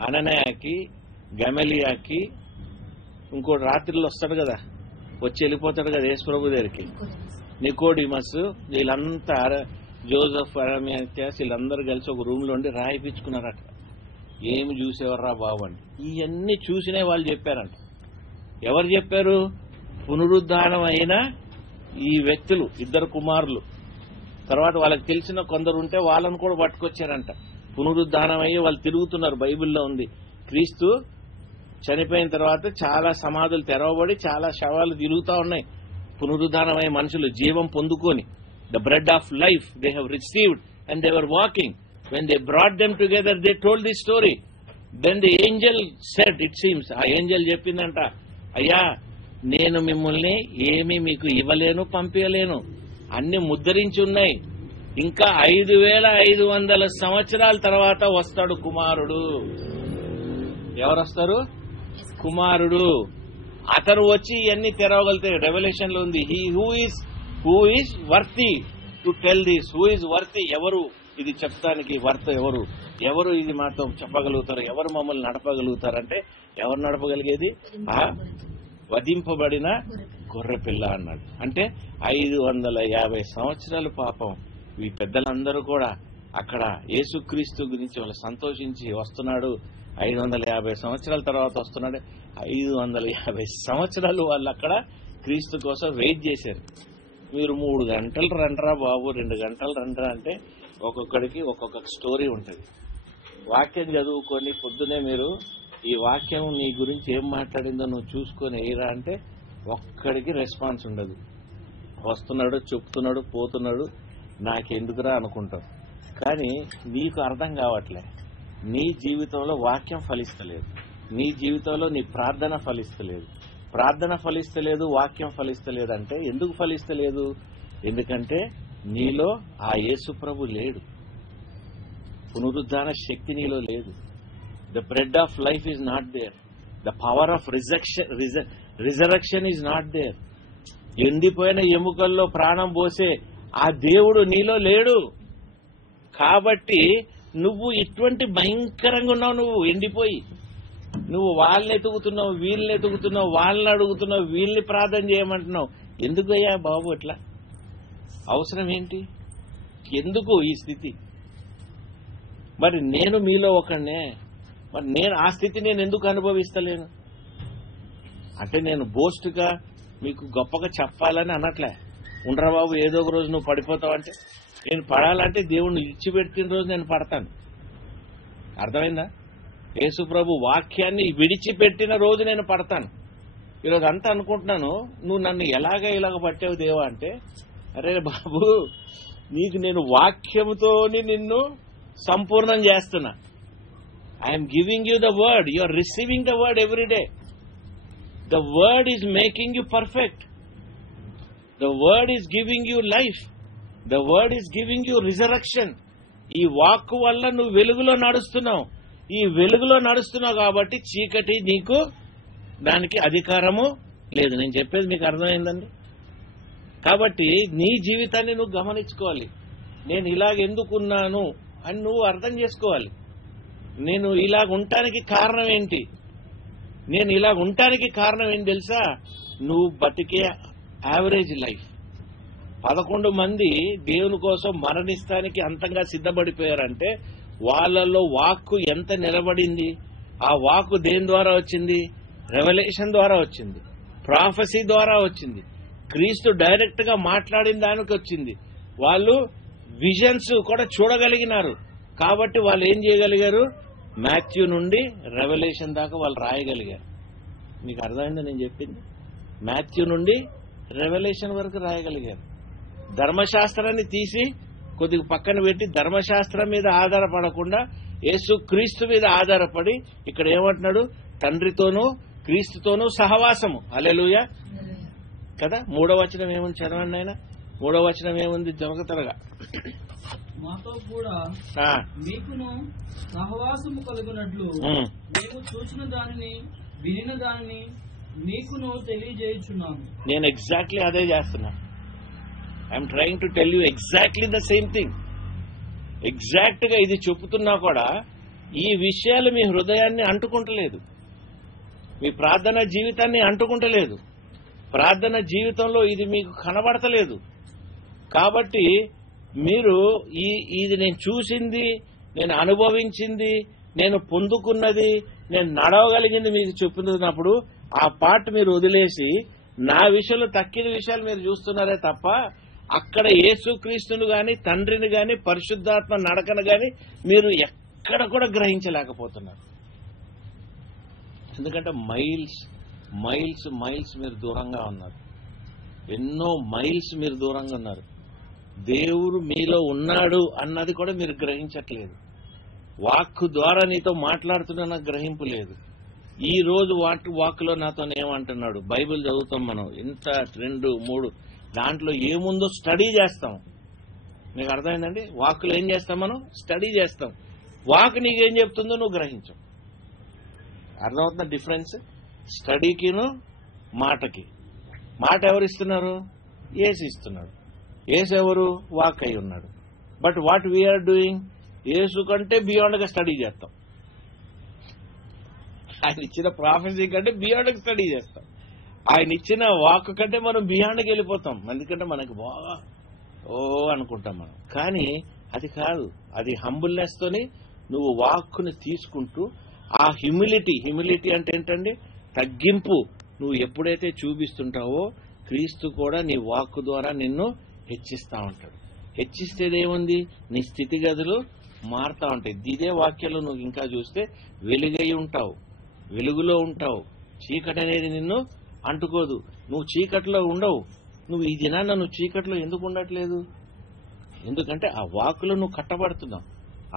అననయాకి, గమలియాకి, ఇంకోటి రాత్రిలో వస్తాడు కదా, వచ్చి వెళ్ళిపోతాడు కదా యేసు ప్రభు దగ్గరికి, నికోడిమస్, వీళ్ళంతా జోసెఫ్, అరామతియాస్ వీళ్ళందరూ కలిసి ఒక రూమ్ లో ఉండి రాయిపించుకున్నారట. ఏమి చూసేవర్రా బాబు అని. ఇవన్నీ చూసినే వాళ్ళు చెప్పారంట. ఎవరు చెప్పారు? పునరుద్ధానం అయిన ఈ వ్యక్తులు, 2 కుమారులు. తర్వాత వాళ్ళకి తెలిసిన కొందరు ఉంటే వాళ్ళను కూడా పట్టుకొచ్చారంట. పునరుద్ధానం అయ్యి వాళ్ళు తిరుగుతున్నారు. బైబిల్లో ఉంది, క్రీస్తు చనిపోయిన తర్వాత చాలా సమాధులు తెరవబడి చాలా శవాలు తిరుగుతా ఉన్నాయి. పునరుద్ధానమయ్యే మనుషులు జీవం పొందుకొని, the bread of life they have received and they were walking. When they brought them together they told the story. Then the angel said, it seems, ఆ ఏంజల్ చెప్పిందంట, అయ్యా నేను మిమ్మల్ని ఏమీ మీకు ఇవ్వలేను, పంపించలేను, అన్ని ముద్రించి ఉన్నాయి. ఇంకా 5500 సంవత్సరాల తర్వాత వస్తాడు కుమారుడు. ఎవరొస్తారు? కుమారుడు. అతను వచ్చి ఇవన్నీ తెరవగలితే రెవల్యూషన్ లో ఉంది. Who is worthy to tell this, who is worthy, ఎవరు ఇది చెప్తానికి వర్త, ఎవరు ఇది మాతో చెప్పగలుగుతారు, ఎవరు మమ్మల్ని నడపగలుగుతారంటే, ఎవరు నడపగలిగేది? వధింపబడిన గొర్రెపిల్ల అన్నాడు. అంటే 550 సంవత్సరాలు పాపం ఈ పెద్దలందరూ కూడా అక్కడ యేసుక్రీస్తు గురించి వాళ్ళు సంతోషించి వస్తున్నాడు. 550 సంవత్సరాల తర్వాత వస్తున్నాడు. 550 సంవత్సరాలు వాళ్ళు అక్కడ క్రీస్తు కోసం వెయిట్ చేశారు. మీరు 3 గంటలు రండ్రా బాబు, 2 గంటలు రండ్రా అంటే ఒక్కొక్కడికి ఒక్కొక్క స్టోరీ ఉంటుంది. వాక్యం చదువుకొని పొద్దునే మీరు ఈ వాక్యం నీ గురించి ఏం మాట్లాడిందో నువ్వు చూసుకొని ఎయిరా అంటే ఒక్కడికి రెస్పాన్స్ ఉండదు. వస్తున్నాడు, చెప్తున్నాడు, పోతున్నాడు, నాకెందుకురా అనుకుంటావు. కానీ నీకు అర్థం కావట్లే, నీ జీవితంలో వాక్యం ఫలిస్తలేదు, నీ జీవితంలో నీ ప్రార్థన ఫలిస్తలేదు. ప్రార్థన ఫలిస్తలేదు, వాక్యం ఫలిస్తలేదు అంటే ఎందుకు ఫలిస్తలేదు? ఎందుకంటే నీలో ఆ యేసు ప్రభు లేడు. పునరుద్ధాన శక్తి నీలో లేదు. The bread of life is not there. The power of resurrection is not there. ఎండిపోయిన ఎముకల్లో ప్రాణం పోసే ఆ దేవుడు నీలో లేడు. కాబట్టి నువ్వు ఇటువంటి భయంకరంగా ఉన్నావు. నువ్వు ఎండిపోయి నువ్వు వాళ్ళని ఎతుకుతున్నావు, వీళ్ళని ఎతుకుతున్నావు, వాళ్ళని అడుగుతున్నావు, వీళ్ళని ప్రార్థన చేయమంటున్నావు. ఎందుకు అయ్యా బాబు ఇట్లా? అవసరం ఏంటి? ఎందుకు ఈ స్థితి? మరి నేను మీలో ఒకనే, మరి నేను ఆ స్థితి నేను ఎందుకు అనుభవిస్తలేను? అంటే నేను బోస్ట్గా మీకు గొప్పగా చెప్పాలని అనట్లే. ఉండరా బాబు, ఏదో ఒక రోజు నువ్వు పడిపోతావు అంటే, నేను పడాలంటే దేవుణ్ణి ఇచ్చిపెట్టిన రోజు నేను పడతాను. అర్థమైందా? యేసు ప్రభు వాక్యాన్ని విడిచిపెట్టిన రోజు నేను పడతాను. ఈరోజు అంతా అనుకుంటున్నాను, నువ్వు నన్ను ఇలాగ పట్టావు దేవా అంటే, అరే బాబు నీకు నేను వాక్యంతోని నిన్ను సంపూర్ణం చేస్తున్నా. I'm giving you the word, you are receiving the word every day. The word is making you perfect. The word is giving you life. The word is giving you resurrection. ఈ వాక్కు వల్ల నువ్వు వెలుగులో నడుస్తున్నావు. ఈ వెలుగులో నడుస్తున్నావు కాబట్టి చీకటి నీకు దానికి అధికారము లేదు. నేను చెప్పేది మీకు అర్థమైందండి? కాబట్టి నీ జీవితాన్ని నువ్వు గమనించుకోవాలి. నేను ఇలాగ ఎందుకున్నాను అని నువ్వు అర్థం చేసుకోవాలి. నేను ఇలాగ ఉండటానికి కారణం ఏంటి? నేను ఇలాగ ఉండటానికి కారణం ఏంటి తెలుసా? నువ్వు బతికే యావరేజ్ లైఫ్. 11 మంది దేవుని కోసం మరణిస్తానికి అంతంగా సిద్ధపడిపోయారంటే వాళ్ళలో వాక్కు ఎంత నిలబడింది? ఆ వాక్కు దేని ద్వారా వచ్చింది? రెవల్యూషన్ ద్వారా వచ్చింది, ప్రాఫెసీ ద్వారా వచ్చింది, క్రీస్తు డైరెక్ట్ గా మాట్లాడిన దానికి వచ్చింది. వాళ్ళు విజన్స్ కూడా చూడగలిగినారు. కాబట్టి వాళ్ళు ఏం చేయగలిగారు? మాథ్యూ నుండి రెవల్యూషన్ దాకా వాళ్ళు రాయగలిగారు. మీకు అర్థమైందా నేను చెప్పింది? మాథ్యూ నుండి రెవల్యూషన్ వరకు రాయగలిగారు. ధర్మశాస్త్రాన్ని తీసి కొద్దిగా పక్కన పెట్టి ధర్మశాస్త్రం మీద ఆధారపడకుండా యేసు క్రీస్తు మీద ఆధారపడి ఇక్కడ ఏమంటున్నాడు? తండ్రితోనూ క్రీస్తుతోనూ సహవాసము. హల్లెలూయా కదా. 3వ వచనం ఏముంది? చదవండి ఆయన. 3వ వచనం ఏముంది? జమకతరగా మాతో కూడా మీకును సహవాసము కలుగునట్లు మేము చూసిన దానిని వినిన దానిని మీకును తెలియజేయుచున్నాము. నేను ఎగ్జాక్ట్లీ అదే చేస్తున్నా. I'm trying to tell you exactly the same thing. Exact గా ఇది చెప్పుతున్నా కూడా ఈ విషయాలు మీ హృదయాన్ని అంటుకుంటలేదు, మీ ప్రార్థన జీవితాన్ని అంటుకుంటలేదు, ప్రార్థన జీవితంలో ఇది మీకు కనబడతలేదు. కాబట్టి మీరు ఇది నేను చూసింది, నేను అనుభవించింది, నేను పొందుకున్నది, నేను నడవగలిగింది మీకు చెప్పుతున్నప్పుడు ఆ పార్ట్ మీరు వదిలేసి నా విషయంలో తక్కిన విషయాలు మీరు చూస్తున్నారే తప్ప అక్కడ యేసుక్రీస్తును గాని తండ్రిని గాని పరిశుద్ధాత్మ నడకను గాని మీరు ఎక్కడ కూడా గ్రహించలేకపోతున్నారు. ఎందుకంటే మైల్స్ మైల్స్ మైల్స్ మీరు దూరంగా ఉన్నారు. ఎన్నో మైల్స్ మీరు దూరంగా ఉన్నారు. దేవుడు మీలో ఉన్నాడు అన్నది కూడా మీరు గ్రహించట్లేదు. వాక్కు ద్వారా నీతో మాట్లాడుతున్న గ్రహింపు లేదు. ఈ రోజు వాక్కులో నాతో ఏమంటున్నాడు? బైబిల్ చదువుతాం మనం, ఇంత 2, 3 దాంట్లో ఏముందో స్టడీ చేస్తాం. మీకు అర్థమైందండి? వాక్కులో ఏం చేస్తాం మనం? స్టడీ చేస్తాం. వాక్ నీకేం చెప్తుందో నువ్వు గ్రహించవు. అర్థమవుతున్న డిఫరెన్స్ స్టడీకిను మాటకి. మాట ఎవరు ఇస్తున్నారు? యేసు ఇస్తున్నాడు. యేసు ఎవరు? వాక్ అయి ఉన్నాడు. But what we are doing? యేసు కంటే బియాండ్ గా స్టడీ చేస్తాం. ఆయన ఇచ్చిన ప్రాఫెసీ కంటే బియాండ్ గా స్టడీ చేస్తాం. ఆయన ఇచ్చిన వాక్ కంటే మనం బియాండ్కి వెళ్ళిపోతాం. ఎందుకంటే మనకు బాగా అనుకుంటాం మనం. కానీ అది కాదు. అది హంబుల్నెస్ తోని నువ్వు వాక్కుని తీసుకుంటూ ఆ హ్యూమిలిటీ అంటే ఏంటండి? తగ్గింపు నువ్వు ఎప్పుడైతే చూపిస్తుంటావో క్రీస్తు కూడా నీ వాక్కు ద్వారా నిన్ను హెచ్చిస్తా ఉంటాడు. హెచ్చిస్తేదేముంది? నీ స్థితిగతులు మారుతా ఉంటాయి. ఇదే వాక్యాలు నువ్వు ఇంకా చూస్తే వెలుగై ఉంటావు, వెలుగులో ఉంటావు. చీకటి అనేది నిన్ను అంటుకోదు. నువ్వు చీకట్లో ఉండవు. నువ్వు ఈ దినాన్న నువ్వు చీకట్లో ఎందుకు ఉండట్లేదు? ఎందుకంటే ఆ వాక్కులో నువ్వు కట్టబడుతున్నావు,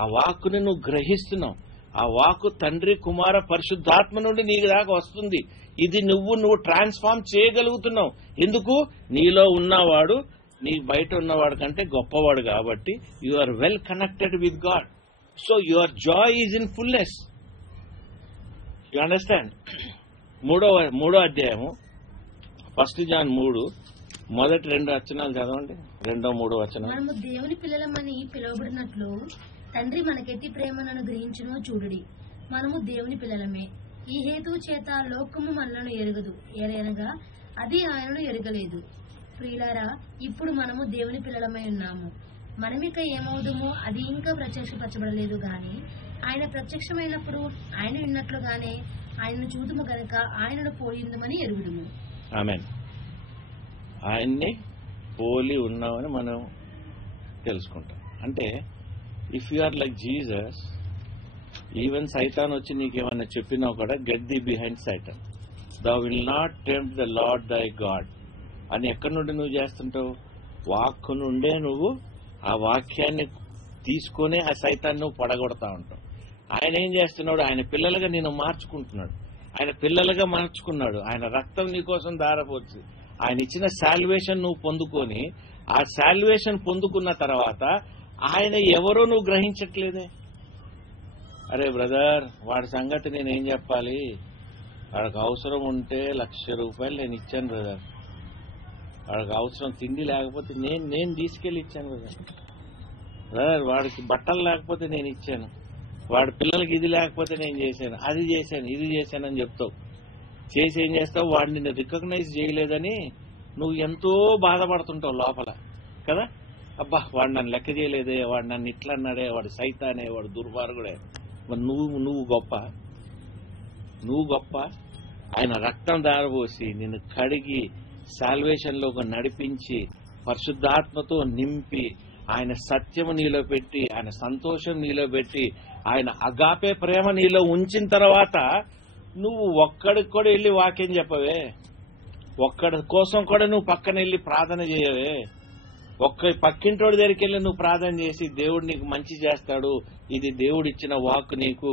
ఆ వాక్కుని నువ్వు గ్రహిస్తున్నావు. ఆ వాక్కు తండ్రి కుమార పరిశుద్ధాత్మ నుండి నీ దాకా వస్తుంది. ఇది నువ్వు ట్రాన్స్ఫార్మ్ చేయగలుగుతున్నావు. ఎందుకు? నీలో ఉన్నవాడు నీ బయట ఉన్నవాడు కంటే గొప్పవాడు కాబట్టి you are well connected with God. So your joy is in fullness. You understand? మూడో అధ్యాయము 1 జాన్ 3 మొదటి 2 వచనాలు చదవండి. 2, 3 వచనాలు. మనము దేవుని పిల్లలమని పిలువబడినట్లు తండ్రి మనకెట్టి ప్రేమను గ్రహించునో చూడుడి. మనము దేవుని పిల్లలమే. ఈ హేతువు చేత లోకము మనలను ఎరుగదు, ఏలయనగా అది ఆయనను ఎరగలేదు. ప్రియులారా, ఇప్పుడు మనము దేవుని పిల్లలమై ఉన్నాము. మనమిక ఏమవుదుమో అది ఇంకా ప్రత్యక్షపరచబడలేదు గాని ఆయన ప్రత్యక్షమైనప్పుడు ఆయన ఉన్నట్లుగానే ఆయనను చూదుము గనక ఆయనను పోయిందమని ఎరుగుదుము. ఆమేన్. ఆయన్ని పోలి ఉన్నామని మనం తెలుసుకుంటాం. అంటే if you are like Jesus, even సైతాన్ వచ్చి నీకేమన్నా చెప్పినా కూడా get thee behind Satan, thou will not tempt the Lord thy God అని ఎక్కడి నుండి నువ్వు చేస్తుంటావు? వాక్కు నుండే నువ్వు ఆ వాక్యాన్ని తీసుకొని ఆ సైతాన్ని నువ్వు పడగొడతా ఉంటావు. ఆయన ఏం చేస్తున్నాడు? ఆయన పిల్లలుగా నేను మార్చుకుంటున్నాడు. ఆయన పిల్లలుగా మార్చుకున్నాడు. ఆయన రక్తం నీకోసం ధారపోసి ఆయన ఇచ్చిన శాల్వేషన్ నువ్వు పొందుకొని, ఆ శాల్వేషన్ పొందుకున్న తర్వాత ఆయన ఎవరో నువ్వు గ్రహించట్లేదే. అరే బ్రదర్, వాడి సంగతి నేనేం చెప్పాలి? వాడికి అవసరం ఉంటే ₹1,00,000 నేను ఇచ్చాను బ్రదర్. వాడికి అవసరం తిండి లేకపోతే నేను తీసుకెళ్ళి ఇచ్చాను బ్రదర్. వాడికి బట్టలు లేకపోతే నేను ఇచ్చాను. వాడి పిల్లలకి ఇది లేకపోతే నేను చేశాను, అది చేశాను, ఇది చేశాను అని చెప్తావు. చేసి ఏం చేస్తావు? వాడిని నేను రికగ్నైజ్ చేయలేదని నువ్వు ఎంతో బాధపడుతుంటావు లోపల కదా. అబ్బా, వాడు నన్ను లెక్క చేయలేదే, వాడు నన్ను ఇట్లా అన్నాడే, వాడు సైతానే, వాడు దుర్మార్గుడే. మరి నువ్వు గొప్ప. ఆయన రక్తం దారబోసి నిన్ను కడిగి సాల్వేషన్లోకి నడిపించి పరిశుద్ధాత్మతో నింపి ఆయన సత్యము నీలో పెట్టి ఆయన సంతోషం నీలో పెట్టి ఆయన అగాపే ప్రేమ నీలో ఉంచిన తర్వాత నువ్వు ఒక్కడికి కూడా వెళ్ళి వాక్యం చెప్పవే. ఒక్కడి కోసం కూడా నువ్వు పక్కన వెళ్ళి ప్రార్థన చేయవే. పక్కింటోడి దగ్గరికి వెళ్ళి నువ్వు ప్రార్థన చేసి దేవుడు నీకు మంచి చేస్తాడు, ఇది దేవుడు ఇచ్చిన వాక్కు నీకు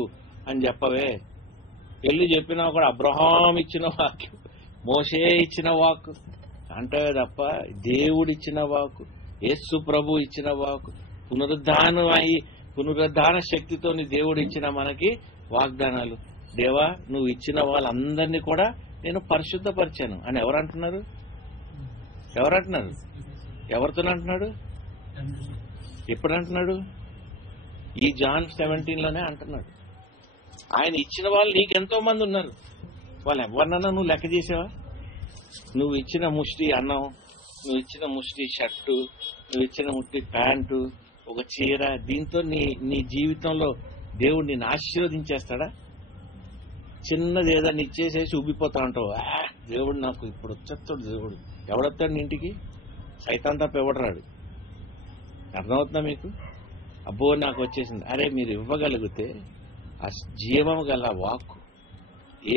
అని చెప్పవే. వెళ్ళి చెప్పినా కూడా అబ్రహాం ఇచ్చిన వాక్యం, మోషే ఇచ్చిన వాక్కు అంటవే తప్ప దేవుడిచ్చిన వాక్కు, యేసు ప్రభు ఇచ్చిన వాక్కు, పునరుద్ధాన శక్తితోని దేవుడు ఇచ్చిన మనకి వాగ్దానాలు. దేవా, నువ్వు ఇచ్చిన వాళ్ళందరినీ కూడా నేను పరిశుద్ధపరిచాను అని ఎవరంటున్నారు? ఎవరితో అంటున్నాడు? ఎప్పుడు అంటున్నాడు? ఈ జాన్ 17లోనే అంటున్నాడు. ఆయన ఇచ్చిన వాళ్ళు నీకెంతో మంది ఉన్నారు. వాళ్ళు ఎవరినన్నా నువ్వు లెక్క చేసావా? నువ్వు ఇచ్చిన ముష్టి అన్నం, నువ్వు ఇచ్చిన ముష్టి షర్టు, నువ్వు ఇచ్చిన ముష్టి ప్యాంటు, ఒక చీర, దీంతో నీ జీవితంలో దేవుడు నిన్ను ఆశీర్వదించేస్తాడా? చిన్నది ఏదన్నా ఇచ్చేసేసి ఉబ్బిపోతా ఉంటావు. దేవుడు నాకు ఇప్పుడు వచ్చేస్తాడు. దేవుడు ఎవడొస్తాడు ఇంటికి? సైతాన్ తప్ప ఎవడరాడు. అర్థమవుతుందా మీకు? అబ్బో నాకు వచ్చేసింది. అరే, మీరు ఇవ్వగలిగితే ఆ జీవం గల వాక్కు,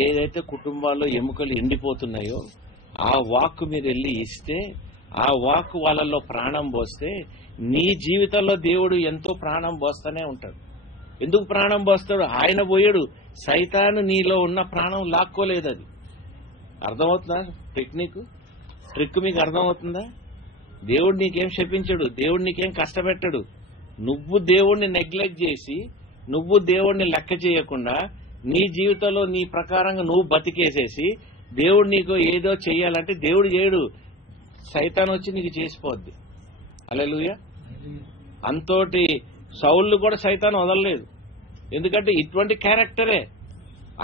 ఏదైతే కుటుంబాల్లో ఎముకలు ఎండిపోతున్నాయో ఆ వాక్కు మీరు వెళ్ళి ఇస్తే, ఆ వాక్కు వాళ్ళల్లో ప్రాణం పోస్తే నీ జీవితంలో దేవుడు ఎంతో ప్రాణం పోస్తూనే ఉంటాడు. ఎందుకు ప్రాణం పోస్తాడు? ఆయన పోయాడు. సైతాను నీలో ఉన్న ప్రాణం లాక్కోలేదు. అది అర్థమవుతుందా? ట్రిక్ మీకు అర్థమవుతుందా? దేవుడు నీకేం శపించడు, దేవుడు నీకేం కష్టపెట్టడు. నువ్వు దేవుడిని నెగ్లెక్ట్ చేసి, నువ్వు దేవుడిని లెక్క చేయకుండా నీ జీవితంలో నీ ప్రకారంగా నువ్వు బతికేసేసి దేవుడు నీకు ఏదో చెయ్యాలంటే దేవుడు చేయడు, సైతాన్ వచ్చి నీకు చేసిపోద్ది. హల్లెలూయా. అంతోటి సౌలు కూడా సైతాన్ వదలలేదు. ఎందుకంటే ఇటువంటి క్యారెక్టరే.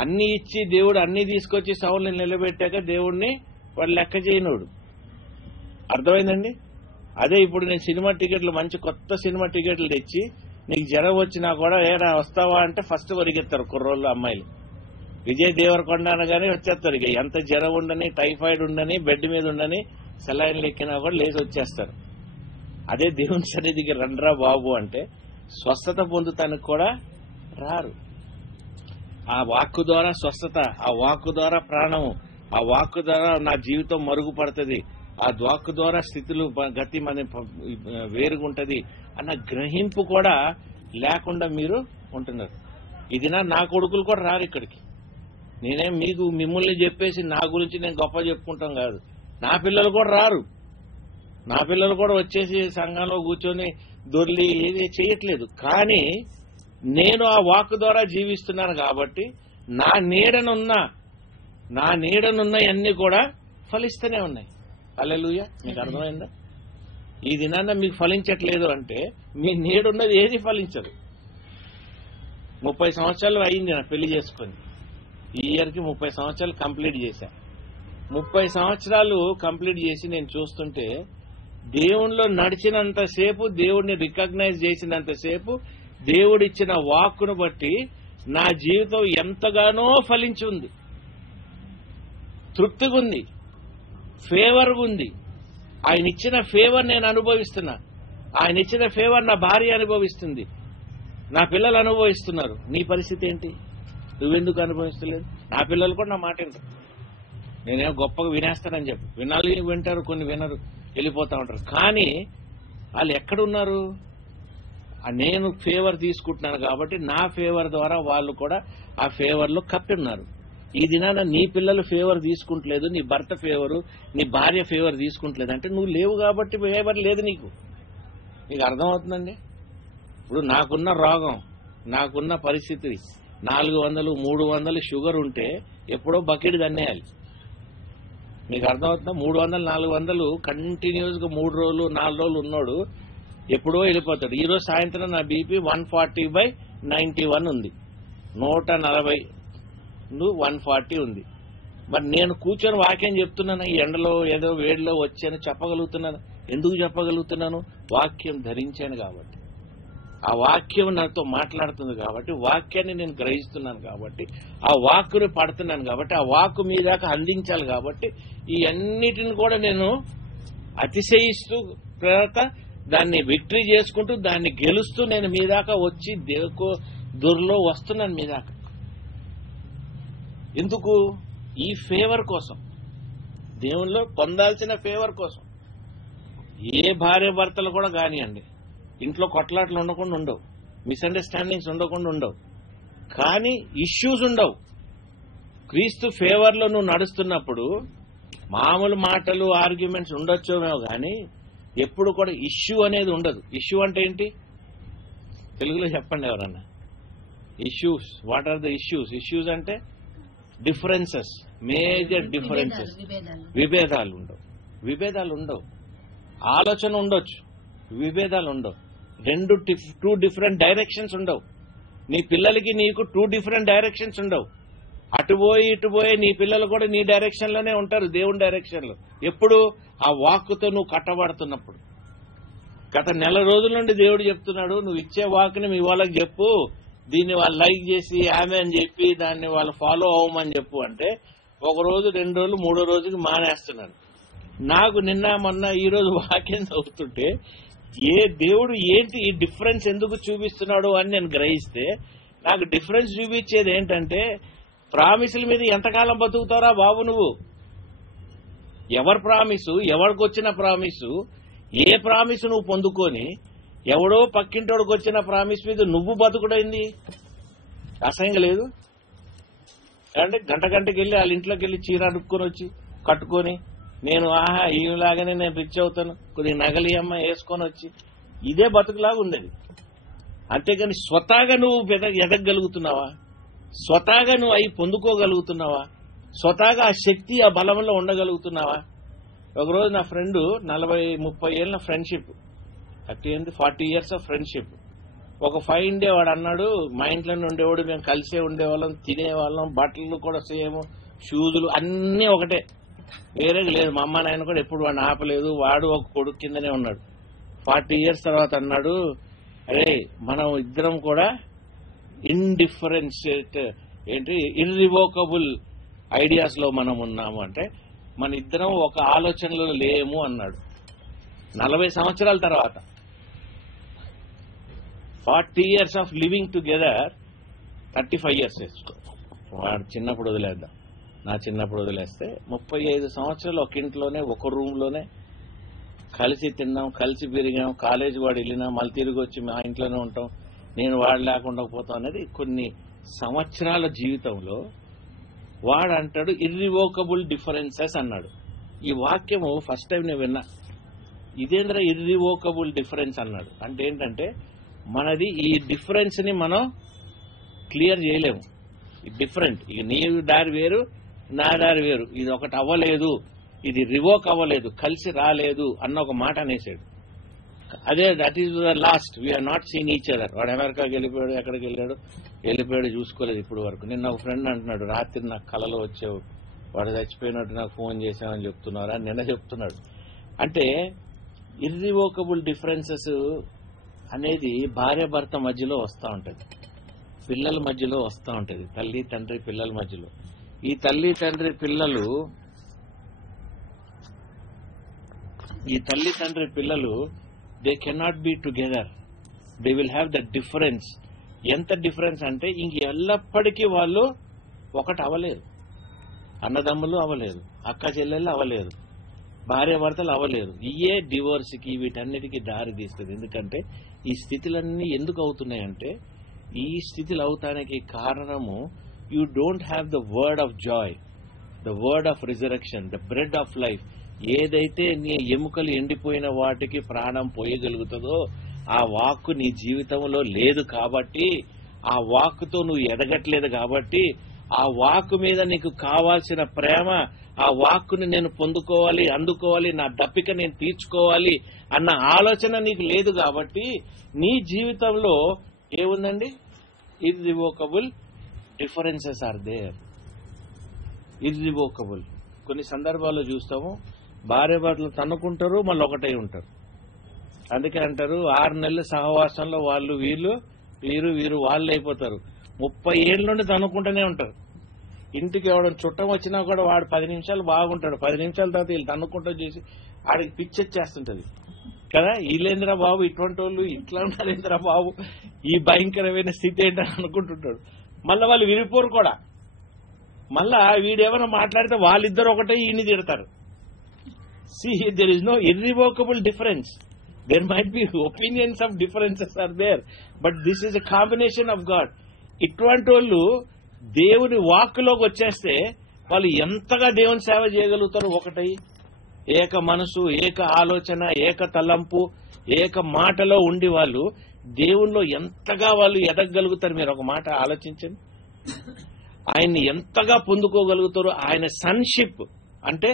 అన్ని ఇచ్చి దేవుడు అన్ని తీసుకొచ్చి సౌల్ని నిలబెట్టాక దేవుడిని వాడు లెక్క చేయనోడు. అర్థమైందండి? అదే ఇప్పుడు నేను సినిమా టికెట్లు, మంచి కొత్త సినిమా టికెట్లు తెచ్చి నీకు జ్వరం వచ్చినా కూడా ఏడా వస్తావా అంటే ఫస్ట్ వరిగెత్తారు కుర్రోళ్ళు, అమ్మాయిలు. విజయ్ దేవరకొండ అనగానే వచ్చేస్తారు. ఇక ఎంత జ్వరం ఉండని, టైఫాయిడ్ ఉండని, బెడ్ మీద ఉండని, సెలైన్లు ఎక్కినా కూడా లేచి వచ్చేస్తారు. అదే దేవుని సన్నిధికి రండ్రా బాబు అంటే స్వస్థత పొందుతానికి కూడా రారు. ఆ వాక్కు ద్వారా స్వస్థత, ఆ వాక్కు ద్వారా ప్రాణము, ఆ వాక్కు ద్వారా నా జీవితం మరుగుపడుతుంది, ఆ వాక్కు ద్వారా స్థితులు గతి మన వేరుగుంటది అన్న గ్రహింపు కూడా లేకుండా మీరు ఉంటున్నారు. ఇది నా కొడుకులు కూడా రారు ఇక్కడికి. నేనేం మిమ్మల్ని చెప్పేసి నా గురించి నేను గొప్ప చెప్పుకుంటాం కాదు. నా పిల్లలు కూడా రారు. నా పిల్లలు కూడా వచ్చేసి సంఘంలో కూర్చొని దొర్లి ఏది చేయట్లేదు. కానీ నేను ఆ వాక్ ద్వారా జీవిస్తున్నాను కాబట్టి నా నీడనున్న అన్ని కూడా ఫలిస్తూనే ఉన్నాయి. హల్లెలూయా. మీకు అర్థమైందా? ఈ దినాన్న మీకు ఫలించట్లేదు అంటే మీ నీడున్నది ఏది ఫలించదు. 30 సంవత్సరాలు అయింది నా పెళ్లి చేసుకొని. ఈ ఇయర్కి 30 సంవత్సరాలు కంప్లీట్ చేశా. 30 సంవత్సరాలు కంప్లీట్ చేసి నేను చూస్తుంటే దేవునిలో నడిచినంతసేపు, దేవుడిని రికగ్నైజ్ చేసినంతసేపు, దేవుడిచ్చిన వాక్కును బట్టి నా జీవితం ఎంతగానో ఫలించి ఉంది. తృప్తిగా ఉంది, ఫేవర్గా ఉంది. ఆయన ఇచ్చిన ఫేవర్ నేను అనుభవిస్తున్నా. ఆయన ఇచ్చిన ఫేవర్ నా భార్య అనుభవిస్తుంది, నా పిల్లలు అనుభవిస్తున్నారు. నీ పరిస్థితి ఏంటి? నువ్వెందుకు అనుభవిస్తలేదు? నా పిల్లలు కూడా నా మాట వింటారు. నేనేమో గొప్పగా వినేస్తానని చెప్పు. వినాలి వింటారు, కొన్ని వినరు, వెళ్ళిపోతా ఉంటారు. కానీ వాళ్ళు ఎక్కడున్నారు? నేను ఫేవర్ తీసుకుంటున్నాను కాబట్టి నా ఫేవర్ ద్వారా వాళ్ళు కూడా ఆ ఫేవర్లో కప్పున్నారు. ఈ దినాన నీ పిల్లలు ఫేవర్ తీసుకుంటలేదు, నీ భర్త ఫేవరు, నీ భార్య ఫేవర్ తీసుకుంటలేదు అంటే నువ్వు లేవు కాబట్టి ఫేవర్ లేదు నీకు. నీకు అర్థమవుతుందండి? ఇప్పుడు నాకున్న రోగం, నాకున్న పరిస్థితి 400, 300 షుగర్ ఉంటే ఎప్పుడో బకెట్ దన్నేయాలి. మీకు అర్థమవుతుందా? 300, 400 కంటిన్యూస్గా 3 రోజులు 4 రోజులు ఉన్నాడు, ఎప్పుడో వెళ్ళిపోతాడు. ఈరోజు సాయంత్రం నా బీపీ 140/91 ఉంది, 140 140 ఉంది. మరి నేను కూర్చొని వాక్యం చెప్తున్నాను, ఈ ఎండలో ఏదో వేడిలో వచ్చాను చెప్పగలుగుతున్నాను. ఎందుకు చెప్పగలుగుతున్నాను? వాక్యం ధరించాను కాబట్టి, ఆ వాక్యం నాతో మాట్లాడుతుంది కాబట్టి, వాక్యాన్ని నేను గ్రహిస్తున్నాను కాబట్టి, ఆ వాక్కుని పడుతున్నాను కాబట్టి, ఆ వాక్కు మీ దాకా అందించాలి కాబట్టి, ఈ అన్నిటిని కూడా నేను అతిశయిస్తూ తర్వాత దాన్ని విక్టరీ చేసుకుంటూ దాన్ని గెలుస్తూ నేను మీ దాకా వచ్చి దూరంలో వస్తున్నాను మీ దాకా. ఎందుకు? ఈ ఫేవర్ కోసం, దేవునిలో పొందాల్సిన ఫేవర్ కోసం. ఏ భార్య భర్తలు కూడా కానివ్వండి, ఇంట్లో కొట్లాట్లు ఉండకుండా ఉండవు, మిస్అండర్స్టాండింగ్స్ ఉండకుండా ఉండవు, కానీ ఇష్యూస్ ఉండవు. క్రీస్తు ఫేవర్లో నువ్వు నడుస్తున్నప్పుడు మామూలు మాటలు, ఆర్గ్యుమెంట్స్ ఉండొచ్చేమో కానీ ఎప్పుడు కూడా ఇష్యూ అనేది ఉండదు. ఇష్యూ అంటే ఏంటి? తెలుగులో చెప్పండి ఎవరన్నా. Issues, what are the issues? Issues అంటే డిఫరెన్సెస్, మేజర్ డిఫరెన్సెస్. విభేదాలు ఉండవు. ఆలోచన ఉండొచ్చు, విభేదాలు ఉండవు. టూ డిఫరెంట్ డైరెక్షన్స్ ఉండవు. నీ పిల్లలకి నీకు 2 డిఫరెంట్ డైరెక్షన్స్ ఉండవు. అటుపోయి ఇటుపోయి నీ పిల్లలు కూడా నీ డైరెక్షన్ లోనే ఉంటారు, దేవుని డైరెక్షన్ లో. ఎప్పుడు? ఆ వాక్కుతో నువ్వు కట్టబడుతున్నప్పుడు. గత నెల రోజుల నుండి దేవుడు చెప్తున్నాడు, నువ్వు ఇచ్చే వాక్కుని మీ వాళ్ళకి చెప్పు, దీన్ని వాళ్ళు లైక్ చేసి ఆమె అని చెప్పి దాన్ని వాళ్ళు ఫాలో అవ్వమని చెప్పు అంటే 1 రోజు 2 రోజులు 3వ రోజుకి మానేస్తున్నాడు. నాకు నిన్న మొన్న ఈ రోజు వాక్యం చదువుతుంటే దేవుడు ఏంటి ఈ డిఫరెన్స్ ఎందుకు చూపిస్తున్నాడు అని నేను గ్రహిస్తే, నాకు డిఫరెన్స్ చూపించేది ఏంటంటే, ప్రామిసుల మీద ఎంతకాలం బతుకుతారా బాబు నువ్వు? ఎవరి ప్రామిసు, ఎవరికి వచ్చిన ప్రామిసు, ఏ ప్రామిసు నువ్వు పొందుకొని ఎవడో పక్కింటోడికి వచ్చిన ప్రామిస్ మీద నువ్వు బతుకుడైంది అసహ్యంగా లేదు అంటే? గంటకి వెళ్ళి వాళ్ళ ఇంట్లోకి వెళ్ళి చీర అడుక్కొని వచ్చి కట్టుకొని, నేను ఆహా ఈలాగానే నేను రిచ్ అవుతాను, కొద్దిగా నగలి అమ్మ వేసుకొని వచ్చి, ఇదే బతుకులాగా ఉండేది. అంతేగాని స్వతహాగా నువ్వు ఎదగగలుగుతున్నావా? స్వతహాగా నువ్వు అవి పొందుకోగలుగుతున్నావా? స్వతహాగా ఆ శక్తి, ఆ బలంలో ఉండగలుగుతున్నావా? ఒకరోజు నా ఫ్రెండ్ 40-30 ఏళ్ళ ఫ్రెండ్షిప్, 40 ఇయర్స్ ఆఫ్ ఫ్రెండ్షిప్. ఒక 5 ఉండేవాడు అన్నాడు, మా ఇంట్లోనే ఉండేవాడు, మేము కలిసే ఉండేవాళ్ళం, తినేవాళ్ళం, బట్టలు కూడా సేమ్, షూజులు అన్నీ ఒకటే, వేరే లేదు. మా అమ్మ నాయన కూడా ఎప్పుడు వాడిని ఆపలేదు, వాడు ఒక కొడుకు కిందనే ఉన్నాడు. 40 ఇయర్స్ తర్వాత అన్నాడు, అరే మనం ఇద్దరం కూడా ఇండిఫరెన్షియేట్ ఏంటి ఇర్రివోకబుల్ ఐడియాస్ లో మనం ఉన్నాము అంటే, మన ఇద్దరం ఒక ఆలోచనలో లేము అన్నాడు. 40 సంవత్సరాల తర్వాత 40 years of living together, 35 years వేసుకో, వాడు చిన్నప్పుడు వదిలేద్దాం, నా చిన్నప్పుడు వదిలేస్తే 35 సంవత్సరాలు ఒక ఇంట్లోనే, ఒక రూమ్ లోనే కలిసి తిన్నాం, కలిసి పెరిగాం, కాలేజీ వాడు వెళ్ళినా మళ్ళీ తిరిగి వచ్చి మా ఇంట్లోనే ఉంటాం, నేను వాడు లేకుండా పోతాం అనేది కొన్ని సంవత్సరాల జీవితంలో. వాడు అంటాడు ఇర్రివోకబుల్ డిఫరెన్సెస్ అన్నాడు. ఈ వాక్యము ఫస్ట్ టైం నేను విన్నా. ఇదేంద్ర ఇర్రివోకబుల్ డిఫరెన్స్ అన్నాడు. అంటే ఏంటంటే మనది ఈ డిఫరెన్స్ ని మనం క్లియర్ చేయలేము. డిఫరెంట్, ఇక నీ దారి వేరు, నా దారి వేరు, ఇది ఒకటి అవ్వలేదు, ఇది రివోక్ అవ్వలేదు, కలిసి రాలేదు అన్న ఒక మాట అనేసాడు. అదే that is the last. We're not seen each other. వాడు అమెరికాకి వెళ్ళిపోయాడు, ఎక్కడికి వెళ్ళిపోయాడు చూసుకోలేదు ఇప్పుడు వరకు. నిన్న ఒక ఫ్రెండ్ అంటున్నాడు, రాత్రి నాకు కలలో వచ్చావు, వాడు చచ్చిపోయినట్టు నాకు ఫోన్ చేశామని చెప్తున్నారా నిన్న చెప్తున్నాడు. అంటే ఇర్రివోకబుల్ డిఫరెన్సెస్ అనేది భార్య భర్త మధ్యలో వస్తూ ఉంటుంది, పిల్లల మధ్యలో వస్తూ ఉంటుంది, తల్లి తండ్రి పిల్లల మధ్యలో. ఈ తల్లి తండ్రి పిల్లలు they cannot be together, they will have the difference. ఎంత డిఫరెన్స్ అంటే ఇంక ఎల్లప్పటికీ వాళ్ళు ఒకటి అవ్వలేరు. అన్నదమ్ములు అవ్వలేరు, అక్క చెల్లెళ్ళు అవ్వలేరు, భార్య భర్తలు అవ్వలేరు. ఇయే డివోర్స్కి వీటన్నిటికీ దారి తీస్తుంది. ఎందుకంటే ఈ స్థితులన్నీ ఎందుకు అవుతున్నాయంటే, ఈ స్థితిలో అవటానికి కారణము you don't have the word of Joy, the word of resurrection, the bread of life. ఏదైతే నీ ఎముకలు ఎండిపోయిన వాటికి ప్రాణం పోయగలుగుతుందో ఆ వాక్కు నీ జీవితంలో లేదు కాబట్టి, ఆ వాక్కుతో నువ్వు ఎదగట్లేదు కాబట్టి, ఆ వాక్కు మీద నీకు కావాల్సిన ప్రేమ, ఆ వాక్కుని నేను పొందుకోవాలి, అందుకోవాలి, నా దప్పిక నేను తీర్చుకోవాలి అన్న ఆలోచన నీకు లేదు కాబట్టి నీ జీవితంలో ఏముందండి? Irrevocable differences are there. Irrevocable. కొన్ని సందర్భాల్లో చూస్తాము, భార్య భర్తలు తన్నుకుంటారు, మళ్ళీ ఒకటై ఉంటారు. అందుకే అంటారు 6 నెలల సహవాసంలో వాళ్ళు వీరు వాళ్ళు అయిపోతారు. 30 ఏళ్ళ నుండి తన్నుకుంటూనే ఉంటారు. ఇంటికి ఎవడో చుట్టం వచ్చినా కూడా వాడు 10 నిమిషాలు బాగుంటాడు, 10 నిమిషాల తర్వాత వీళ్ళు తన్నుకుంటూ చేసి ఆడికి పిచ్చెచ్చేస్తుంటది కదా. వీళ్ళేంద్రా బాబు ఇటువంటి వాళ్ళు, ఇట్లా ఉన్నారేంద్రా బాబు, ఈ భయంకరమైన స్థితి ఏంటని అనుకుంటుంటాడు. మళ్ళీ వాళ్ళు విరిపోరు కూడా. మళ్ళా వీడేమైనా మాట్లాడితే వాళ్ళిద్దరు ఒకటే ఈయన్ని తిడతారు. See, there is no irrevocable difference. There might be opinions of differences are there, but this is a combination of God. ఇటువంటి వాళ్ళు దేవుని వాక్కులోకి వచ్చేస్తే వాళ్ళు ఎంతగా దేవుని సేవ చేయగలుగుతారు? ఒకటై ఏక మనసు, ఏక ఆలోచన, ఏక తలంపు, ఏక మాటలో ఉండి వాళ్ళు దేవునిలో ఎంతగా వాళ్ళు ఎదగగలుగుతారు. మీరు ఒక మాట ఆలోచించండి. ఆయన్ని ఎంతగా పొందుకోగలుగుతారు. ఆయన సన్షిప్ అంటే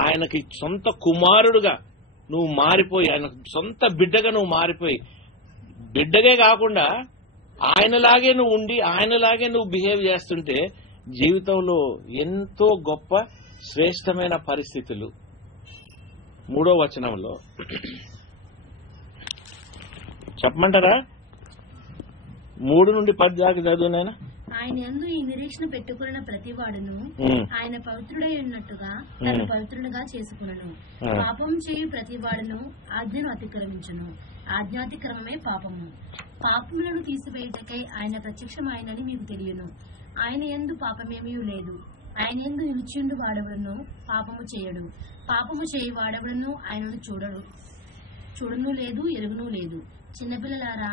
ఆయనకి సొంత కుమారుడుగా నువ్వు మారిపోయి, ఆయన సొంత బిడ్డగా నువ్వు మారిపోయి, బిడ్డగే కాకుండా ఆయనలాగే నువ్వు ఉండి, ఆయనలాగే నువ్వు బిహేవ్ చేస్తుంటే జీవితంలో ఎంతో గొప్ప శ్రేష్టమైన పరిస్థితులు. 3వ వచనంలో చెప్పమంటారా? 3 నుండి 10 దాకా చదువునైనా. ఆయన యందు ఈ నిరీక్షణ పెట్టుకున్న ప్రతివాడును ఆయన పవిత్రుడై ఉన్నట్టుగా తన పవిత్రుడుగా చేసుకును. పాపం చేయు ప్రతివాడును ఆజ్ఞను అతిక్రమించును. ఆజ్ఞాతిక్రమమే పాపము. పాపములను తీసివేయుటకై ఆయన ప్రత్యక్షమాయనని మీకు తెలియను. ఆయన యందు పాపమేమీ లేదు. ఆయన యందు నిలిచిండు వాడవడును పాపము చేయడు. పాపము చేయి వాడవడును ఆయనను చూడను లేదు, ఎరుగును లేదు. చిన్నపిల్లలారా,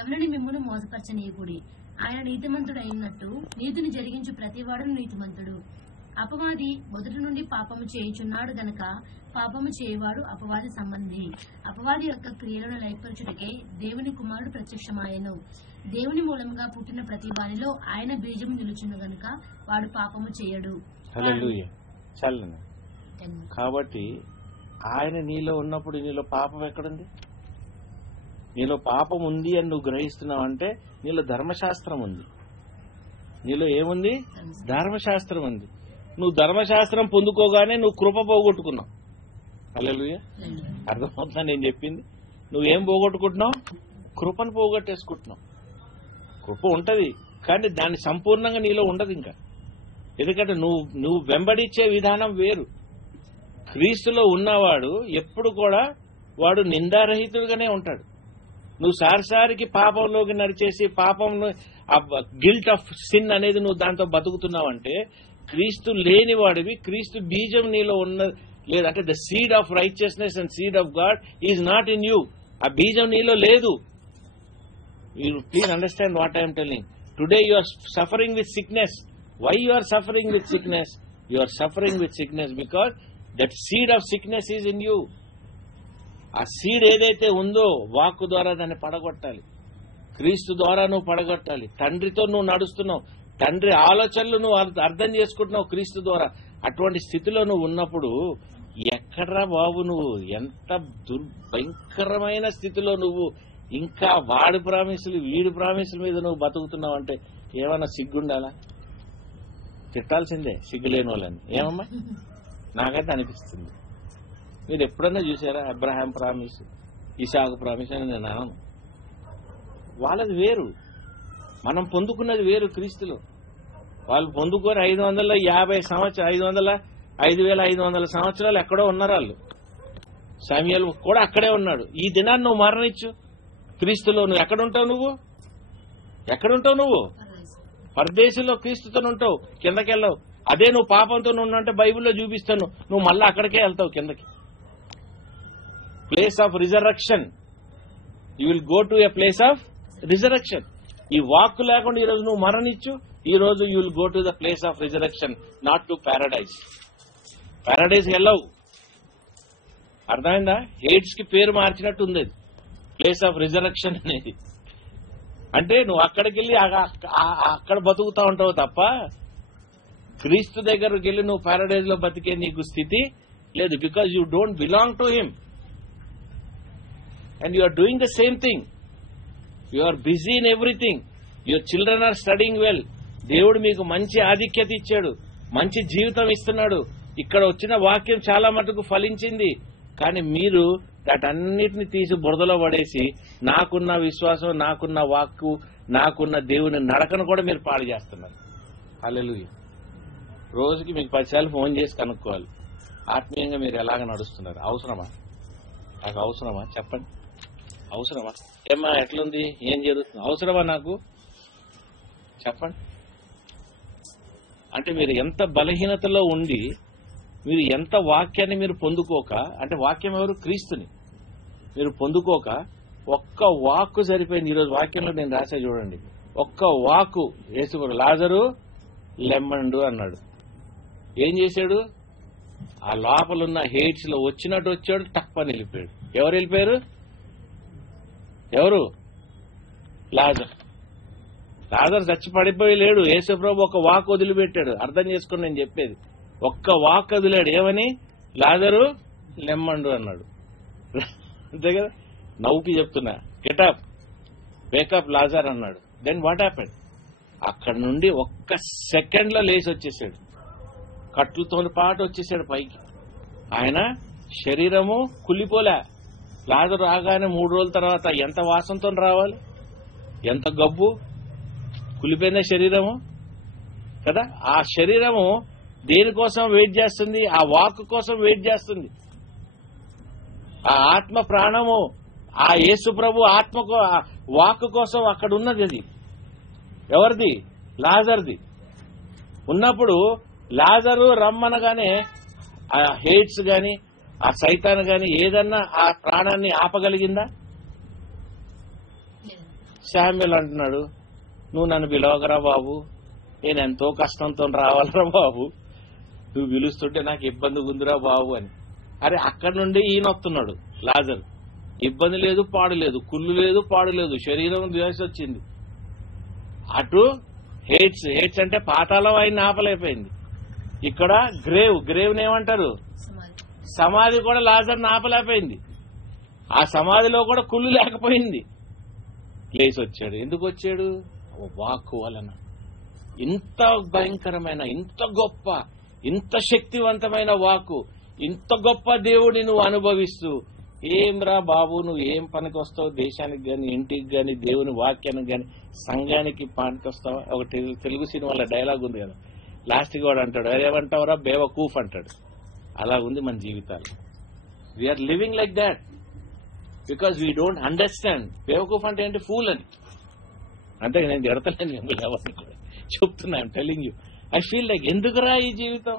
ఎవరిని మిమ్మును మోసపరచనీయకుడి. ఆయన నీతిమంతుడు అయినట్టు నీతిని జరిగించు ప్రతివాడును నీతిమంతుడు. అపవాది మొదటి నుండి పాపము చేయుచున్నాడు గనక పాపము చేయవాడు అపవాది సంబంధి. అపవాది యొక్క క్రియలను లయపరచుటకే దేవుని కుమారుడు ప్రత్యక్షమాయెను. దేవుని మూలంగా పుట్టిన ప్రతి వానిలో ఆయన బీజము నిలుచును గనుక వాడు పాపము చేయడు. కాబట్టి ఆయన నీలో ఉన్నప్పుడు నీలో పాపం ఎక్కడుంది? నీలో పాపం ఉంది అని నువ్వు గ్రహిస్తున్నావంటే నీలో ధర్మశాస్త్రం ఉంది. నీలో ఏముంది? ధర్మశాస్త్రం ఉంది. నువ్వు ధర్మశాస్త్రం పొందుకోగానే నువ్వు కృప పోగొట్టుకున్నావు. హల్లెలూయా. అర్థమవుతుందా నేను చెప్పింది? నువ్వేం పోగొట్టుకుంటున్నావు? కృపను పోగొట్టేసుకుంటున్నావు. కృప ఉంటది కానీ దాన్ని సంపూర్ణంగా నీలో ఉండదు ఇంకా. ఎందుకంటే నువ్వు వెంబడించే విధానం వేరు. క్రీస్తులో ఉన్నవాడు ఎప్పుడు కూడా వాడు నిందారహితుడుగానే ఉంటాడు. నువ్వు సారిసారికి పాపంలోకి నడిచేసి పాపంలో గిల్ట్ ఆఫ్ సిన్ అనేది నువ్వు దాంతో బతుకుతున్నావంటే క్రీస్తు లేని వాడివి. క్రీస్తు బీజం నీలో ఉన్న లేదంటే the seed of righteousness and seed of God is not in you. ఆ బీజం నీలో లేదు. You please understand what I'm telling. Today you are suffering with sickness. Why you are suffering with sickness? You are suffering with sickness because that seed of sickness is in you. ఆ seed ఏదైతే ఉందో వాక్కు ద్వారా దాన్ని పడగొట్టాలి. క్రీస్తు ద్వారా నువ్వు పడగొట్టాలి. తండ్రితో నువ్వు నడుస్తున్నావు, తండ్రి ఆలోచనలు నువ్వు అర్థం చేసుకుంటున్నావు క్రీస్తు ద్వారా. అటువంటి స్థితిలో నువ్వు ఉన్నప్పుడు ఎక్కడ్రా బాబు నువ్వు ఎంత భయంకరమైన స్థితిలో నువ్వు ఇంకా వాడి ప్రామిసులు వీడి ప్రామిసుల మీద నువ్వు బతుకుతున్నావు అంటే ఏమన్నా సిగ్గుండాలా? తిట్టాల్సిందే సిగ్గులేని వాళ్ళని. ఏమమ్మా నాకైతే అనిపిస్తుంది. మీరు ఎప్పుడన్నా చూసారా అబ్రహాం ప్రామిస్, ఇసాకు ప్రామిస్ అని నేను అనను. వాళ్ళది వేరు, మనం పొందుకున్నది వేరు. క్రీస్తులో వాళ్ళు పొందుకొని 5,500 సంవత్సరాలు ఎక్కడో ఉన్నారు వాళ్ళు. సమూయేలు కూడా అక్కడే ఉన్నాడు. ఈ దినాన్ని నువ్వు మరణించు క్రీస్తులో. నువ్వు ఎక్కడుంటావు? నువ్వు పరదేశంలో క్రీస్తుతో ఉంటావు, కిందకెళ్ళవు. అదే నువ్వు పాపంతో ఉన్నంటే బైబిల్లో చూపిస్తాను, నువ్వు మళ్ళీ అక్కడికే వెళ్తావు కిందకి. Place of resurrection, you will go to a place of resurrection. ఈ వాక్కు లేకుండా ఈరోజు నువ్వు మరణించు, ఈ రోజు you will go to the place of resurrection, not to Paradise. Paradise వెళ్ళవు. అర్థమైందా? హేట్స్ కి పేరు మార్చినట్టు ఉంది అది, ప్లేస్ ఆఫ్ రిజరక్షన్ అనేది. అంటే నువ్వు అక్కడికి వెళ్ళి అక్కడ బతుకుతా ఉంటావు తప్ప క్రీస్తు దగ్గరకు వెళ్ళి నువ్వు ప్యారడైజ్ లో బతికే నీకు స్థితి లేదు. Because you don't belong to him and you are doing the same thing. You are busy in everything. Your children are studying well. దేవుడు మీకు మంచి ఆధిక్యత ఇచ్చాడు, మంచి జీవితం ఇస్తున్నాడు. ఇక్కడ వచ్చిన వాక్యం చాలా మటుకు ఫలించింది. కానీ మీరు వాటన్నిటిని తీసి బురదలో పడేసి నాకున్న విశ్వాసం, నాకున్న వాక్కు, నాకున్న దేవుని నడకను కూడా మీరు పాడు చేస్తున్నారు. హల్లెలూయా. రోజుకి మీకు 10 సార్లు ఫోన్ చేసి కనుక్కోవాలి ఆత్మీయంగా మీరు ఎలాగ నడుస్తున్నారు. అవసరమా? నాకు అవసరమా? చెప్పండి, అవసరమా? ఏమ్మా ఎట్లుంది, ఏం జరుగుతుంది, అవసరమా నాకు? చెప్పండి. అంటే మీరు ఎంత బలహీనతలో ఉండి మీరు ఎంత వాక్యాన్ని మీరు పొందుకోక, అంటే వాక్యం ఎవరు? క్రీస్తుని మీరు పొందుకోక ఒక్క వాక్కు సరిపోయింది. ఈరోజు వాక్యంలో నేను రాసా చూడండి, ఒక్క వాక్కు యేసు లాజరు లెమ్మండు అన్నాడు. ఏం చేశాడు? ఆ లోపలున్న హేట్స్ లో వచ్చినట్టు వచ్చాడు, టప్పని వెళ్ళిపోయాడు. ఎవరు వెళ్ళిపోయారు? ఎవరు? లాజర్. చచ్చి పడిపోయి లేడు. యేసుప్రభు ఒక వాక్ వదిలిపెట్టాడు. అర్థం చేసుకుని నేను చెప్పేది, ఒక్క వాక్ వదిలాడు. ఏమని? లాజరు లెమ్మండు అన్నాడు. అంతే కదా, నవ్వుకి చెప్తున్నా. గెటప్, వేకప్ లాజర్ అన్నాడు. Then what happened? అక్కడ నుండి ఒక్క సెకండ్ లో లేచి వచ్చేసాడు, కట్లతో పాటు వచ్చేసాడు పైకి. ఆయన శరీరము కుళ్ళిపోలే. లాజరు రాగానే 3 రోజుల తర్వాత ఎంత వాసనతో రావాలి, ఎంత గబ్బు కులిపోయిన శరీరము కదా. ఆ శరీరము దేనికోసం వెయిట్ చేస్తుంది? ఆ వాక్ కోసం వెయిట్ చేస్తుంది. ఆ ఆత్మ ప్రాణము, ఆ యేసు ప్రభు ఆత్మ వాక్ కోసం అక్కడ ఉన్నది. అది ఎవరిది? లాజర్ది. ఉన్నప్పుడు లాజరు రమ్మనగానే ఆ హేట్స్ గాని ఆ సైతాన్ గాని ఏదన్నా ఆ ప్రాణాన్ని ఆపగలిగిందా? శామ్యూల్ అంటున్నాడు, నువ్వు నన్ను పిలవగరా బాబు, నేను ఎంతో కష్టంతో రావాలరా బాబు, నువ్వు పిలుస్తుంటే నాకు ఇబ్బంది ఉందిరా బాబు అని. అరే అక్కడి నుండి ఈయన వస్తున్నాడు లాజర్. ఇబ్బంది లేదు, పాడు లేదు, కుళ్ళు లేదు, పాడు లేదు, శరీరం ద్వేష వచ్చింది. అటు హేట్స్ అంటే పాతాళం ఆయన ఆపలేకపోయింది. ఇక్కడ గ్రేవ్ ఏమంటారు? సమాధి కూడా లాజర్ని ఆపలేకపోయింది. ఆ సమాధిలో కూడా కుళ్ళు లేకపోయింది. లేచి వచ్చాడు. ఎందుకు వచ్చాడు? వాక్కు వలన. ఇంత భయంకరమైన, ఇంత గొప్ప, ఇంత శక్తివంతమైన వాక్కు, ఇంత గొప్ప దేవుడిని నువ్వు అనుభవిస్తూ ఏంరా బాబు నువ్వు ఏం పనికి వస్తావు? దేశానికి గాని, ఇంటికి గాని, దేవుని వాక్యానికి గాని, సంఘానికి పనికి వస్తావా? ఒక తెలుగు సినిమాలో డైలాగ్ ఉంది కదా, లాస్ట్కి వాడు అంటాడు, అదేమంటావురా బేవకూఫ్ అంటాడు. అలా ఉంది మన జీవితాలు. We are living like that because we don't understand. బేవకూఫ్ అంటే ఏంటి? ఫూల్ అని. అంటే నేను జడతలేను మిమ్మల్ని ఎవరిని కూడా చెప్తున్నా. I'm telling you. I feel like ఎందుకురా ఈ జీవితం?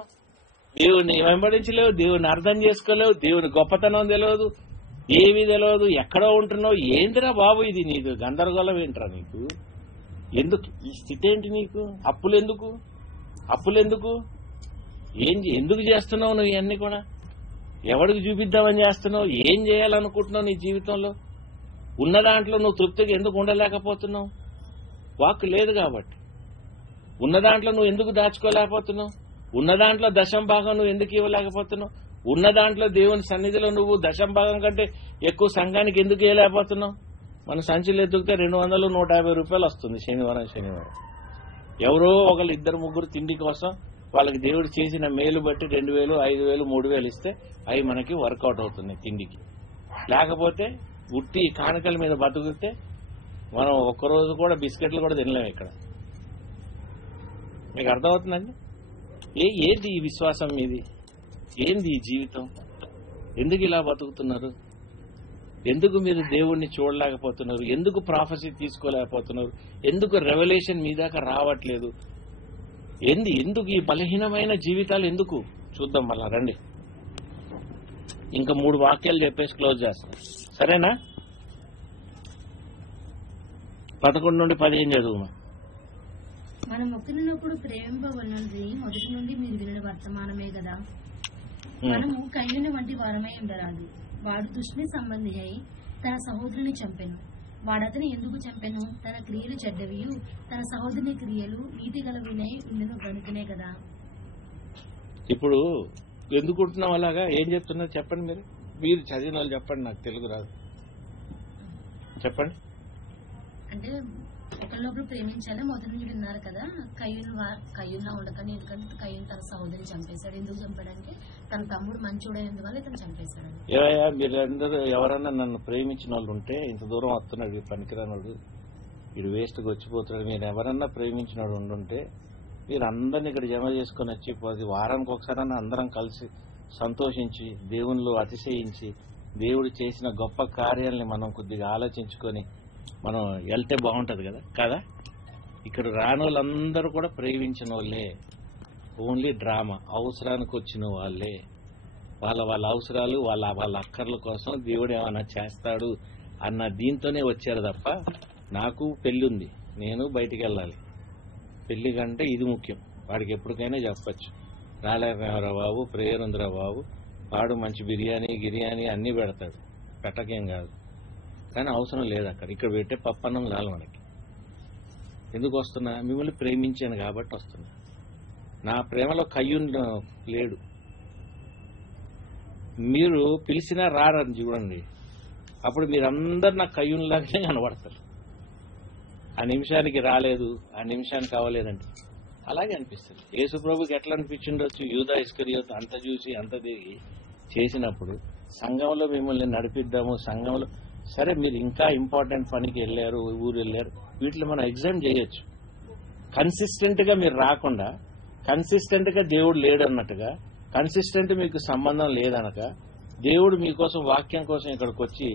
దేవుని వెంబడించలేవు, దేవుని అర్థం చేసుకోలేవు, దేవుని గొప్పతనం తెలియదు, ఏమీ తెలియదు, ఎక్కడో ఉంటున్నావు. ఏందిరా బాబు ఇది? నీకు గందరగోళం ఏంట్రా నీకు? ఎందుకు ఈ స్థితి? ఏంటి నీకు? అప్పులెందుకు? ఎందుకు చేస్తున్నావు నువ్వు ఇవన్నీ కూడా? ఎవడికి చూపిద్దామని చేస్తున్నావు? ఏం చేయాలనుకుంటున్నావు నీ జీవితంలో? ఉన్న దాంట్లో నువ్వు తృప్తిగా ఎందుకు ఉండలేకపోతున్నావు? వాక్కు లేదు కాబట్టి. ఉన్న దాంట్లో నువ్వు ఎందుకు దాచుకోలేకపోతున్నావు? ఉన్న దాంట్లో దశం భాగం నువ్వు ఎందుకు ఇవ్వలేకపోతున్నావు? ఉన్న దాంట్లో దేవుని సన్నిధిలో నువ్వు దశం భాగం కంటే ఎక్కువ సంఘానికి ఎందుకు ఇవ్వలేకపోతున్నావు? మన సంచులు ఎత్తుకితే 200, 150 రూపాయలు వస్తుంది శనివారం. ఎవరో ఒకళ్ళు 2, 3 తిండి కోసం వాళ్ళకి దేవుడు చేసిన మేలు బట్టి 2000, 5000, 3000 ఇస్తే అవి మనకి వర్కౌట్ అవుతున్నాయి తిండికి. లేకపోతే ఉట్టి కానుకల మీద బతుకుతే మనం ఒక్కరోజు కూడా బిస్కెట్లు కూడా తినలేము ఇక్కడ. మీకు అర్థమవుతుందండి? ఏంది ఈ విశ్వాసం మీది? ఏంది ఈ జీవితం? ఎందుకు ఇలా బతుకుతున్నారు? ఎందుకు మీరు దేవుణ్ణి చూడలేకపోతున్నారు? ఎందుకు ప్రాఫెసీ తీసుకోలేకపోతున్నారు? ఎందుకు రెవల్యూషన్ మీ దాకా రావట్లేదు? ఎందుకు ఈ బలహీనమైన జీవితాలు ఎందుకు? చూద్దాం మళ్ళా రండి. ఇంకా 3 వాక్యాలు చెప్పేసి క్లోజ్ చేస్తాం, సరేనా? 11 నుండి 15 చదువు. మనం ఒకరినొకడు ప్రేమింపబడినది మొదటి నుండి మీరు వినని వర్తమానమే కదా. మనము కయ్యూని వంటి వారమై ఉండరాదు. వాడు దుష్టుని సంబంధి అయి తన సహోదరుని చంపెను. వాడతని ఎందుకు చంపెను? తన క్రియలు చెడ్డవియు తన సహోదరుని క్రియలు నీతి గలవినై ఉండను గనుకనే కదా. ఇప్పుడు ఎందుకుంటున్నాం అలాగా? ఏం చెప్తున్నారు చెప్పండి. మీరు చదివిన వాళ్ళు చెప్పండి, నాకు తెలుగు రాదు. చెప్పండి. అంటే ఒకరినొకరు ప్రేమించాలి మొదటి నుంచి విన్నారు కదా. కయ్యూన్లా ఉండకని, ఎందుకంటే కయ్యూన్ తన సహోదరిని చంపేశాడు. ఎందుకు చంపాడంటే తన తమ్ముడు మంచోడైనందువల్ల ఇతను చంపేశాడు. ఏవయ్యా మీరందరూ ఎవరన్నా నన్ను ప్రేమించిన వాళ్ళు ఉంటే, ఇంత దూరం వస్తున్నాడు ఈ పనికిరానుడు, వీడు వేస్ట్గా వచ్చిపోతున్నాడు, మీరు ఎవరన్నా ప్రేమించినాడు ఉండుంటే మీరు అందరినీ ఇక్కడ జమ చేసుకుని వచ్చి వారానికి ఒకసారి అందరం కలిసి సంతోషించి దేవునిలో అతిశయించి దేవుడు చేసిన గొప్ప కార్యాలని మనం కొద్దిగా ఆలోచించుకొని మనం వెళ్తే బాగుంటది కదా. ఇక్కడ రాని వాళ్ళందరూ కూడా ప్రేమించిన వాళ్ళే. ఓన్లీ డ్రామా, అవసరానికి వచ్చిన వాళ్ళే. వాళ్ళ అవసరాలు, వాళ్ళ అక్కర్ల కోసం దేవుడు ఏమైనా చేస్తాడు అన్న దీంతోనే వచ్చారు తప్ప, నాకు పెళ్లి ఉంది, నేను బయటికి వెళ్ళాలి, పెళ్లి కంటే ఇది ముఖ్యం. వాడికి ఎప్పటికైనా చెప్పచ్చు, రాలేరా బాబు, ప్రేయర్ ఉందిరా బాబు, వాడు మంచి బిర్యానీ అన్నీ పెడతాడు, పెట్టకేం కాదు. కానీ అవసరం లేదు అక్కడ. ఇక్కడ పెట్టే పప్పన్నం చాలు మనకి. ఎందుకు వస్తున్నా? మిమ్మల్ని ప్రేమించాను కాబట్టి వస్తున్నా. నా ప్రేమలో కయ్యూన్ లేడు. మీరు పిలిచినా రారని చూడండి, అప్పుడు మీరందరు నా కయ్యూన్లాగానే కనబడతారు. ఆ నిమిషానికి రాలేదు, ఆ నిమిషానికి అవ్వలేదండి, అలాగే అనిపిస్తుంది. యేసుప్రభుకి ఎట్లా అనిపించిండొచ్చు? యూదా ఇస్కరియోతు అంత చూసి అంత తిరిగి చేసినప్పుడు సంఘంలో మిమ్మల్ని నడిపిద్దాము, సంఘంలో సరే మీరు ఇంకా ఇంపార్టెంట్ పనికి వెళ్ళారు, ఊరు వెళ్ళారు, వీటిలో మనం ఎగ్జామ్ చేయొచ్చు. కన్సిస్టెంట్ గా మీరు రాకుండా, కన్సిస్టెంట్ గా దేవుడు లేడన్నట్టుగా, కన్సిస్టెంట్ మీకు సంబంధం లేదనక, దేవుడు మీకోసం వాక్యం కోసం ఇక్కడికి వచ్చి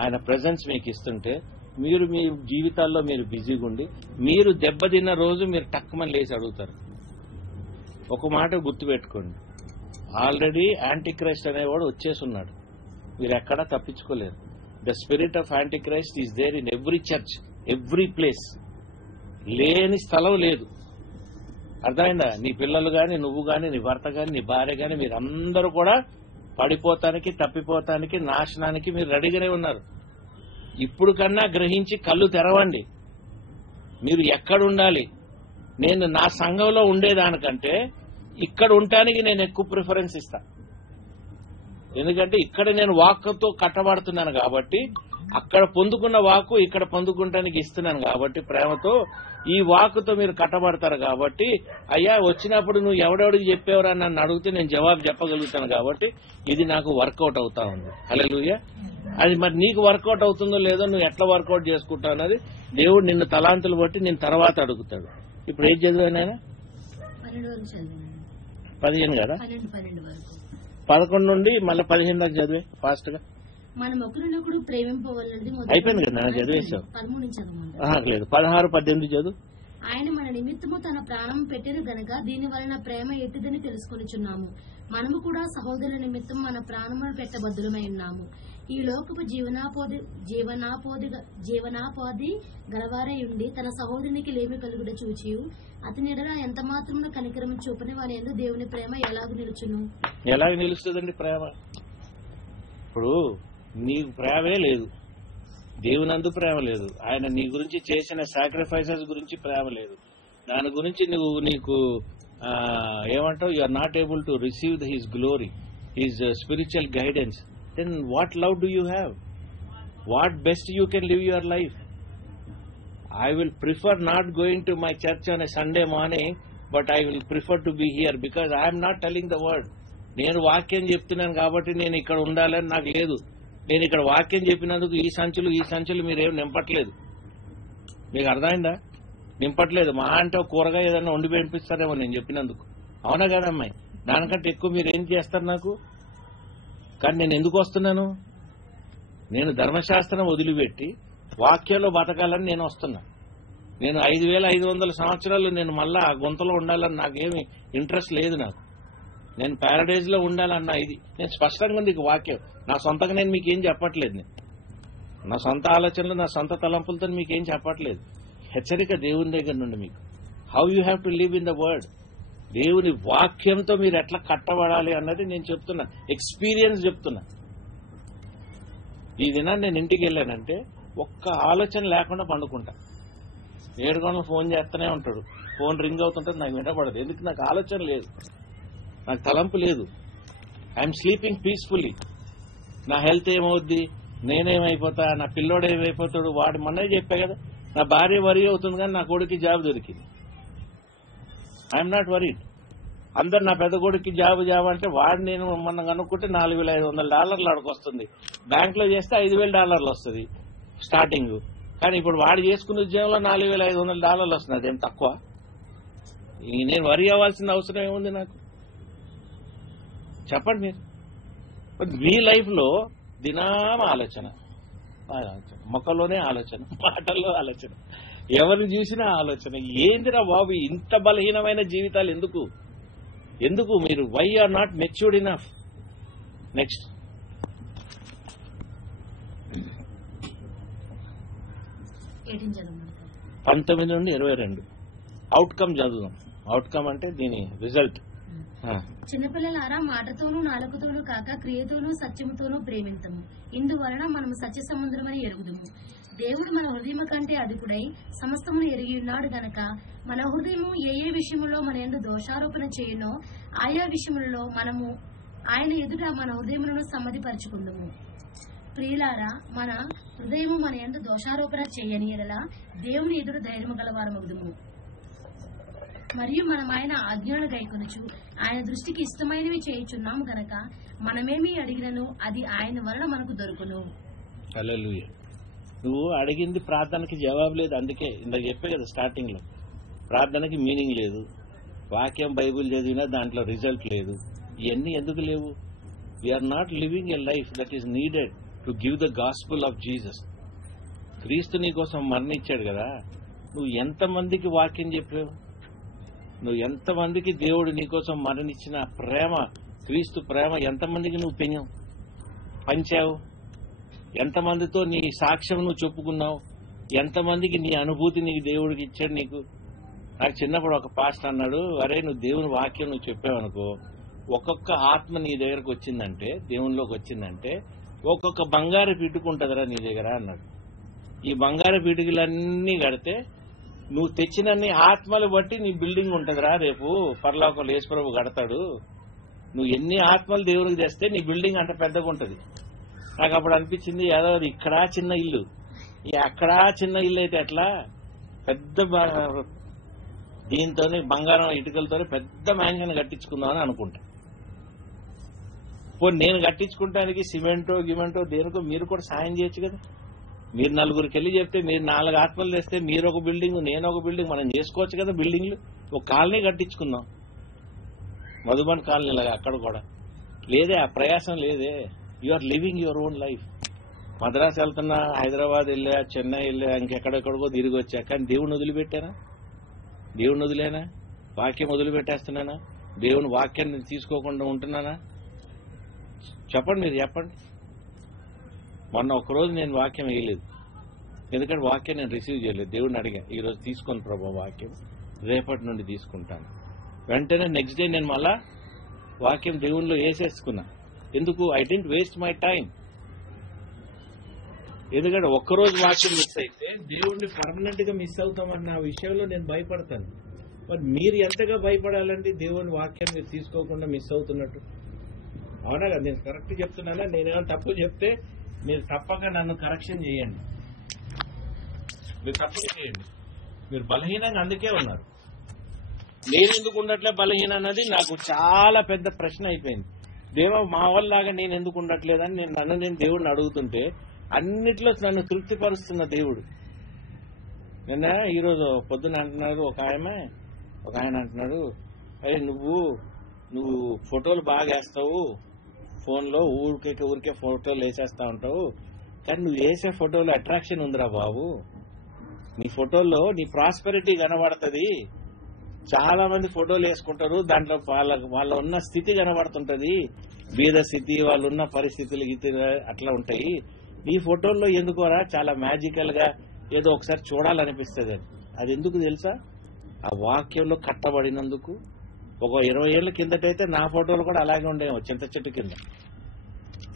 ఆయన ప్రెజెన్స్ మీకు ఇస్తుంటే మీరు మీ జీవితాల్లో మీరు బిజీగా ఉండి, మీరు దెబ్బతిన్న రోజు మీరు టక్కుమని లేచి అడుగుతారు. ఒక మాట గుర్తుపెట్టుకోండి, ఆల్రెడీ యాంటీక్రైస్ట్ అనేవాడు వచ్చేస్తున్నాడు, మీరు ఎక్కడా తప్పించుకోలేరు. The spirit of antichrist is there in every church, every place. లేని స్థలం లేదు. అర్థమైందా? నీ పిల్లలు గాని, నువ్వు గాని, నీ భర్త గాని, నీ భార్య గాని, మీరందరూ కూడా పడిపోతానికి, తప్పిపోతానికి, నాశనానికి మీరు రెడీగానే ఉన్నారు. ఇప్పుడు కన్నా గ్రహించి కళ్ళు తెరవండి. మీరు ఎక్కడ ఉండాలి? నేను నా సంఘంలో ఉండేదానికంటే ఇక్కడ ఉండటానికి నేను ఎక్కువ ప్రిఫరెన్స్ ఇస్తా. ఎందుకంటే ఇక్కడ నేను వాక్కుతో కట్టబడుతున్నాను కాబట్టి, అక్కడ పొందుకున్న వాక్కు ఇక్కడ పొందుకుంటానికి ఇస్తున్నాను కాబట్టి, ప్రేమతో ఈ వాక్కుతో మీరు కట్టబడతారు కాబట్టి, అయ్యా వచ్చినప్పుడు నువ్వు ఎవడెవడికి చెప్పేవరా నన్ను అడిగితే నేను జవాబు చెప్పగలుగుతాను కాబట్టి ఇది నాకు వర్కౌట్ అవుతా ఉంది. హల్లెలూయా. అది మరి నీకు వర్కౌట్ అవుతుందో లేదో, నువ్వు ఎట్లా వర్కౌట్ చేసుకుంటావు అన్నది దేవుడు నిన్ను తలాంతులు బట్టి నేను తర్వాత అడుగుతాడు. ఇప్పుడు ఏం చదివానైనా 15 కదా, 11 నుండి మళ్ళీ 15 దాకా చదివే ఫాస్ట్ గా. మనం ఒకరినొకడు ప్రేమింపవలనది అయిపోయింది కదా, నేను చదివేశావు. లేదు, 16, 18 చదువు. ఆయన మన నిమిత్తము తన ప్రాణం పెట్టిన గనక దీని వలన ప్రేమ ఎట్టిదని తెలుసుకొనిచున్నాము. మనము కూడా సహోదరుల నిమిత్తం మన ప్రాణమును పెట్టబద్దులమై ఉన్నాము. ఈ లోకపు జీవనాపోది గలవారై ఉండి తన సహోదరునికి లేమి కలుగుట చూచి అతని ఎడల ఎంత మాత్రమున కనికరము చూపని వాని యందు దేవుని ప్రేమ ఎలాగ నిలుచును? ఎలాగ నిలుస్తుందండి ప్రేమ? ఇప్పుడు నీకు ప్రేమే లేదు, దేవునందు ప్రేమ లేదు, ఆయన నీ గురించి చేసిన సాక్రిఫైసెస్ గురించి ప్రేమ లేదు, దాని గురించి నీకు ఏమంటావు, you are not able to receive his glory, his spiritual guidance, then what love do you have? What best you can live your life? I will prefer not going to my church on a Sunday morning, but I will prefer to be here because I am not telling the word. నేను వాక్యం చెప్తున్నాను కాబట్టి నేను ఇక్కడ ఉండాలని నాకు లేదు. నేను ఇక్కడ వాక్యం చెప్పినందుకు ఈ సంచులు మీరేం నింపట్లేదు. మీకు అర్థమైందా? నింపట్లేదు. మా అంటే కూరగాయ ఏదైనా వండి పంపిస్తారేమో నేను చెప్పినందుకు. అవునా కదా అమ్మాయి? దానికంటే ఎక్కువ మీరు ఏం చేస్తారు నాకు? కానీ నేను ఎందుకు వస్తున్నాను? నేను ధర్మశాస్త్రం వదిలిపెట్టి వాక్యంలో బతకాలని నేను వస్తున్నా. నేను 5500 సంవత్సరాలు నేను మళ్ళా ఆ గుంతలో ఉండాలని నాకేమి ఇంట్రెస్ట్ లేదు. నేను ప్యారడైజ్ లో ఉండాలన్నా ఇది నేను స్పష్టంగా ఉంది వాక్యం. నా సొంతంగా నేను మీకేం చెప్పట్లేదు. నేను నా సొంత ఆలోచనలు, నా సొంత తలంపులతో మీకేం చెప్పట్లేదు. హెచ్చరిక దేవుని దగ్గర నుండి మీకు. How you have to live in the word. దేవుని వాక్యంతో మీరు ఎట్లా కట్టబడాలి అన్నది నేను చెప్తున్నా, ఎక్స్పీరియన్స్ చెప్తున్నా. ఈ దినాన్ని నేను ఇంటికి వెళ్ళానంటే ఒక్క ఆలోచన లేకుండా పండుకుంటా. 7 గంటలు ఫోన్ చేస్తూనే ఉంటాడు, ఫోన్ రింగ్ అవుతుంటుంది, నాకు వినపడదు. ఎందుకు? నాకు ఆలోచన లేదు, నాకు తలంపు లేదు. I'm sleeping peacefully. నా హెల్త్ ఏమవుద్ది, నేనేమైపోతా, నా పిల్లోడు ఏమైపోతాడు, వాడు మొన్నే చెప్పా కదా, నా భార్య వరీ అవుతుంది కానీ నా కొడుకు జాబ్ దొరికింది. I'm not worried. అందరు నా పెద్ద కొడుకు జాబ్ అంటే వాడు నేను మొన్న కనుక్కుంటే $4,500 ఆడికి వస్తుంది. బ్యాంక్ లో చేస్తే $5,000 వస్తుంది స్టార్టింగ్. కానీ ఇప్పుడు వాడు చేసుకున్న ఉద్యోగంలో $4,500 వస్తుంది. అదేం తక్కువ? నేను వరి అవ్వాల్సిన అవసరం ఏముంది నాకు? చెప్పండి మీరు. మీ లైఫ్ లో దినామ ఆలోచన, మొక్కలోనే ఆలోచన, మాటల్లో ఆలోచన, ఎవరిని చూసినా ఆలోచన. ఏందిరా బాబు ఇంత బలహీనమైన జీవితాలు ఎందుకు మీరు? Why are not matured enough? Next 19 నుండి 22 అవుట్కమ్ చదువుదాం. అవుట్కమ్ అంటే దీని రిజల్ట్. చిన్నపిల్లలారా, మాటతోనూ నాలుకతోనూ కాక క్రియతోనూ సత్యముతోనూ ప్రేమింతము. ఇందువలన మనము సత్య సముద్రమని ఎరుగుదుము. దేవుడు మన హృదయము కంటే అధికుడై సమస్తమును ఎరిగి ఉన్నాడు గనక మన హృదయము ఏ విషయములో మన యందు దోషారోపణ చేయునో ఆయా విషయములలో మనము ఆయన ఎదుట మన హృదయములను సమ్మతిపరచుకుందుము. ప్రియులారా, మన హృదయము మన యందు దోషారోపణ చేయని ఎడల దేవుని ఎదురు ధైర్యము గలవారమగుదుము. మరియు మనం ఆయన ఆజ్ఞలను గైకొనుచు ఆయన దృష్టికి ఇష్టమైనవి చేయుచున్నాము గనక మనమేమి అడిగినను అది ఆయన వలన మనకు దొరుకును. హల్లెలూయా. నువ్వు అడిగింది ప్రార్థనకి జవాబు లేదు. అందుకే ఇందాక చెప్పే కదా స్టార్టింగ్ లో, ప్రార్థనకి మీనింగ్ లేదు. వాక్యం బైబుల్ చదివినా దాంట్లో రిజల్ట్ లేదు. ఇవన్నీ ఎందుకు లేవు? We're not living a life that is needed to give the gospel of Jesus. క్రీస్తు నీ కోసం మరణించాడు కదా. నువ్వు ఎంతమందికి వాక్యం చెప్పావు? నువ్వు ఎంతమందికి దేవుడు నీకోసం మరణించిన ప్రేమ, క్రీస్తు ప్రేమ ఎంతమందికి నువ్వు పంచావు? ఎంతమందితో నీ సాక్ష్యం నువ్వు చెప్పుకున్నావు? ఎంతమందికి నీ అనుభూతి నీకు దేవుడికి ఇచ్చాడు? నాకు చిన్నప్పుడు ఒక పాస్టర్ అన్నాడు, అరే నువ్వు దేవుని వాక్యం నువ్వు చెప్పావనుకో, ఒక్కొక్క ఆత్మ నీ దగ్గరకు వచ్చిందంటే, దేవునిలోకి వచ్చిందంటే ఒక్కొక్క బంగారు పిటుకుంటుందిరా నీ దగ్గర అన్నాడు. ఈ బంగారు పిటుకులన్నీ కడితే నువ్వు తెచ్చినన్ని ఆత్మలు బట్టి నీ బిల్డింగ్ ఉంటుందిరా. రేపు పరలోకంలో యేసుప్రభు కడతాడు. నువ్వు ఎన్ని ఆత్మలు దేవుడికి తెస్తే నీ బిల్డింగ్ అంత పెద్దగా ఉంటుంది. నాకు అప్పుడు అనిపించింది, ఏదో ఇక్కడ చిన్న ఇల్లు, అక్కడ చిన్న ఇల్లు అయితే ఎట్లా, పెద్ద దీంతోనే బంగారం ఇటుకలతోనే పెద్ద మ్యాన్షన్ కట్టించుకుందామని అనుకుంటా. పోనీ నేను కట్టించుకుంటానికి సిమెంటో గిమెంటో దేనికో మీరు కూడా సాయం చేయొచ్చు కదా. మీరు 4గురికి వెళ్ళి చెప్తే, మీరు 4 ఆత్మలు తెస్తే మీరు ఒక బిల్డింగ్ నేను ఒక బిల్డింగ్ మనం చేసుకోవచ్చు కదా. బిల్డింగ్లు ఒక కాలనీ కట్టించుకుందాం, మధుబన్ కాలనీ లాగా. అక్కడ కూడా లేదే, ఆ ప్రయాసం లేదే. You are living your own life. Madras వెళ్తున్నా, హైదరాబాద్ వెళ్ళా, చెన్నై వెళ్ళా, ఇంకెక్కడెక్కడికో తిరిగి వచ్చా. కానీ దేవుని వదిలిపెట్టానా? దేవుని వదిలేనా? వాక్యం వదిలిపెట్టేస్తున్నానా? దేవుని వాక్యాన్ని తీసుకోకుండా ఉంటున్నానా? చెప్పండి, మీరు చెప్పండి. మొన్న ఒకరోజు నేను వాక్యం వేయలేదు, ఎందుకంటే వాక్యం నేను రిసీవ్ చేయలేదు. దేవుడిని అడిగా, ఈరోజు తీసుకోను ప్రభు వాక్యం, రేపటి నుండి తీసుకుంటాను. వెంటనే నెక్స్ట్ డే నేను మళ్ళా వాక్యం దేవునిలో వేసేసుకున్నా. ఎందుకు? I don't waste my time. ఎందుకంటే ఒక్కరోజు వాక్యం మిస్ అయితే దేవుడిని పర్మనెంట్ గా మిస్ అవుతామన్న విషయంలో నేను భయపడతాను. మరి మీరు ఎంతగా భయపడాలండి దేవుని వాక్యాన్ని మీరు తీసుకోకుండా మిస్ అవుతున్నట్టు? అవునా కదా? నేను కరెక్ట్ చెప్తున్నానా? నేనేమైనా తప్పు చెప్తే మీరు తప్పక నన్ను కరెక్షన్ చేయండి. మీరు తప్పక చేయండి. మీరు బలహీనంగా అందుకే ఉన్నారు. నేను ఎందుకు ఉండట్లే బలహీన అన్నది నాకు చాలా పెద్ద ప్రశ్న అయిపోయింది. దేవా మా వాళ్ళలాగా నేను ఎందుకు ఉండట్లేదని నేను దేవుడిని అడుగుతుంటే అన్నిట్లో నన్ను తృప్తిపరుస్తున్న దేవుడు. నిన్న ఈరోజు పొద్దున అంటున్నారు ఒక ఆయన అంటున్నాడు, అరే నువ్వు ఫోటోలు బాగా వేస్తావు, ఫోన్లో ఊరికే ఫోటోలు వేసేస్తా ఉంటావు, కానీ నువ్వు వేసే ఫోటోలో అట్రాక్షన్ ఉందిరా బాబు. నీ ఫోటోల్లో నీ ప్రాస్పెరిటీ కనబడుతుంది. చాలా మంది ఫోటోలు వేసుకుంటారు, దాంట్లో వాళ్ళ ఉన్న స్థితి కనబడుతుంటది, బీద స్థితి, వాళ్ళు ఉన్న పరిస్థితులు అట్లా ఉంటాయి. నీ ఫోటోల్లో ఎందుకోరా చాలా మ్యాజికల్ గా ఏదో ఒకసారి చూడాలనిపిస్తుంది. అది ఎందుకు తెలుసా? ఆ వాక్యంలో కట్టబడినందుకు. ఒక 20 ఏళ్ల కిందటైతే నా ఫోటోలు కూడా అలాగే ఉండేమో, చింత చెట్టు కింద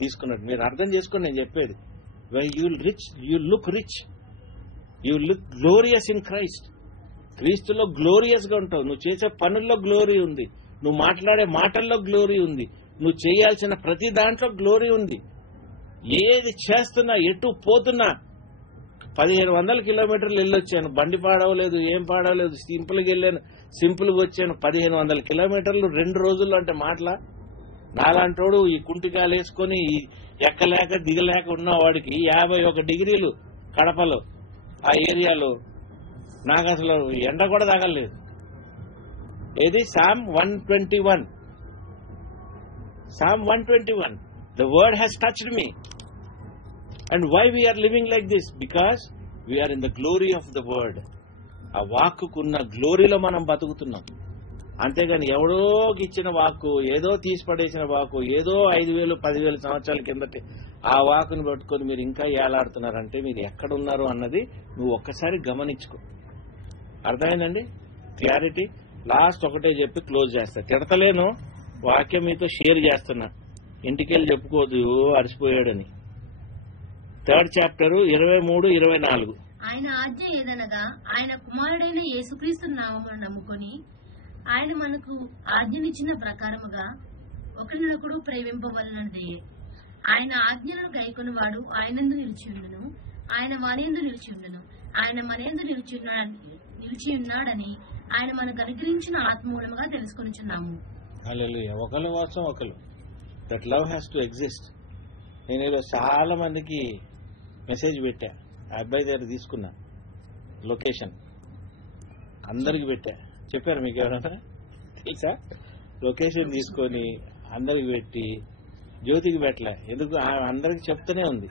తీసుకున్నట్టు. మీరు అర్థం చేసుకోండి నేను చెప్పేది. You look rich, you look glorious in Christ. క్రీస్తులో గ్లోరియస్ గా ఉంటావు. నువ్వు చేసే పనుల్లో గ్లోరీ ఉంది, నువ్వు మాట్లాడే మాటల్లో గ్లోరీ ఉంది, నువ్వు చేయాల్సిన ప్రతి దాంట్లో గ్లోరీ ఉంది. ఏది చేస్తున్నా, ఎటు పోతున్నా, 1500 కిలోమీటర్లు వెళ్ళొచ్చాను, బండి పాడవలేదు, ఏం పాడవలేదు, సింపుల్గా వెళ్ళాను, సింపుల్గా వచ్చాను. 1500 కిలోమీటర్లు 2 రోజుల్లో అంటే మాటలా? నాలాంటోడు ఈ కుంటికాలు వేసుకొని ఎక్కలేక దిగలేక ఉన్నవాడికి 51 డిగ్రీలు కడపలో ఆ ఏరియాలో నాకు అసలు ఎండ కూడా తగలేదు. ఏది Psalm 121. Psalm 121. The word has touched me. And why we are living like this? Because we are in the glory of the word. ఆ వాక్కుకున్న గ్లోరీలో మనం బతుకుతున్నాం. అంతేగాని ఎవడోకి ఇచ్చిన వాక్కు, ఏదో తీసి పడేసిన వాక్కు, ఏదో 5000 10,000 సంవత్సరాల కిందటి ఆ వాక్కును పట్టుకొని మీరు ఇంకా ఏలాడుతున్నారంటే మీరు ఎక్కడున్నారు అన్నది నువ్వు ఒక్కసారి గమనించుకో. అర్థమైందండి? క్లారిటీ. లాస్ట్ ఒకటే చెప్పి క్లోజ్ చేస్తా. తిడతలేను, వాక్యం మీతో షేర్ చేస్తున్నా. ఇంటికెళ్ళి చెప్పుకోదు అరిసిపోయాడని. 3rd chapter 23, 24. ఆయన ఆజ్ఞ ఏదనగా ఆయన కుమారుడైన యేసుక్రీస్తు నామమును నమ్ముకొని ఆయన మనకు ఆజ్ఞనిచ్చిన ప్రకారముగా ఒకరినొకడు ప్రేమింపవలనదే. ఆయన ఆజ్ఞలను గైకొనివాడు ఆయనందు నిలిచియుండును, ఆయన వానియందు నిలిచియుండును. ఆయన మనందు నిలిచియున్నాడని ఆయన మనకు అనుగ్రహించిన ఆత్మూలముగా తెలుసుకొనిచున్నాము. హల్లెలూయా. ఒకరి కోసం ఒకరు. That love has to exist. నేను ఈరోజు చాలా మందికి మెసేజ్ పెట్టా, ఆ అబ్బాయి దగ్గర తీసుకున్నా లొకేషన్, అందరికి పెట్టా. చెప్పారు మీకు ఎవరైనా తెలుసా? లొకేషన్ తీసుకొని అందరికి పెట్టి జ్యోతికి పెట్టలే. ఎందుకు? అందరికి చెప్తూనే ఉంది.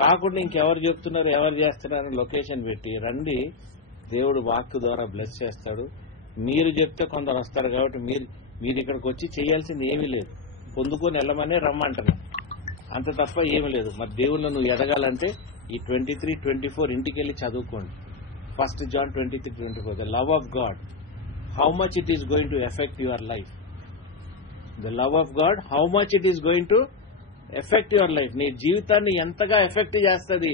కాకుండా ఇంకెవరు చెప్తున్నారు, ఎవరు చేస్తున్నారు లొకేషన్ పెట్టి రండి, దేవుడు వాక్కు ద్వారా బ్లెస్ చేస్తాడు. మీరు చెప్తే కొందరు వస్తారు కాబట్టి మీరు ఇక్కడికి వచ్చి చేయాల్సింది ఏమీ లేదు, పొందుకొని వెళ్ళమనే రమ్మంటున్నా, అంత తప్ప ఏమీ లేదు. మరి దేవుళ్ళు నువ్వు ఎదగాలంటే ఈ 23, 24 ఇంటికి వెళ్ళి చదువుకోండి. 1 John 23, 24. The love of God, how much it is going to affect your life. The love of God, how much it is going to affect your life. నీ జీవితాన్ని ఎంతగా ఎఫెక్ట్ చేస్తుంది,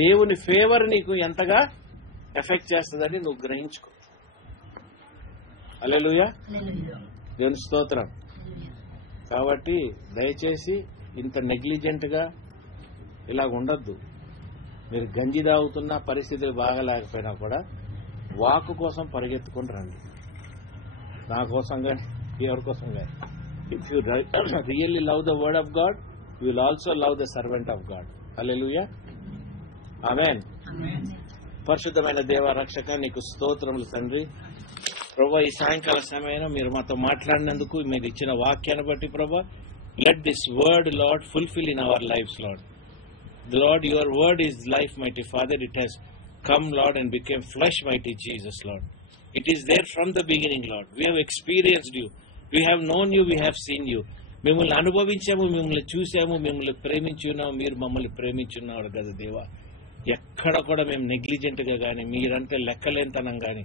దేవుని ఫేవర్ నీకు ఎంతగా ఎఫెక్ట్ చేస్తుందని నువ్వు గ్రహించుకో. హల్లెలూయా. దేవుని స్తోత్రం. కాబట్టి దయచేసి ఇంత నెగ్లిజెంట్ గా ఇలా ఉండొద్దు. మీరు గంజి తాగుతున్న పరిస్థితులు బాగాలేకపోయినా కూడా వాక్కు కోసం పరిగెత్తుకొని రండి. నా కోసం కానీ ఎవరి కోసం కానీ. If you really love the word of God, you will also love the servant of God. Hallelujah. Amen. పరిశుద్ధమైన దేవ రక్షక నీకు స్తోత్రములు తండ్రి. ప్రభా ఈ సాయంకాల సమయంలో మీరు మాతో మాట్లాడినందుకు, మీరు ఇచ్చిన వాక్యాన్ని బట్టి ప్రభా, let this word, Lord, fulfill in our lives, Lord. Lord, your word is life, mighty Father. It has come, Lord, and became flesh, mighty Jesus, Lord. It is there from the beginning, Lord. We have experienced you. We have known you. We have seen you. మిమ్మల్ని అనుభవించాము, మిమ్మల్ని చూసాము, మిమ్మల్ని ప్రేమించున్నాము, మీరు మమ్మల్ని ప్రేమించున్నారు కదా దేవా. ఎక్కడ కూడా మేము నెగ్లిజెంట్ గా కానీ, మీరంటే లెక్కలేంతనం కానీ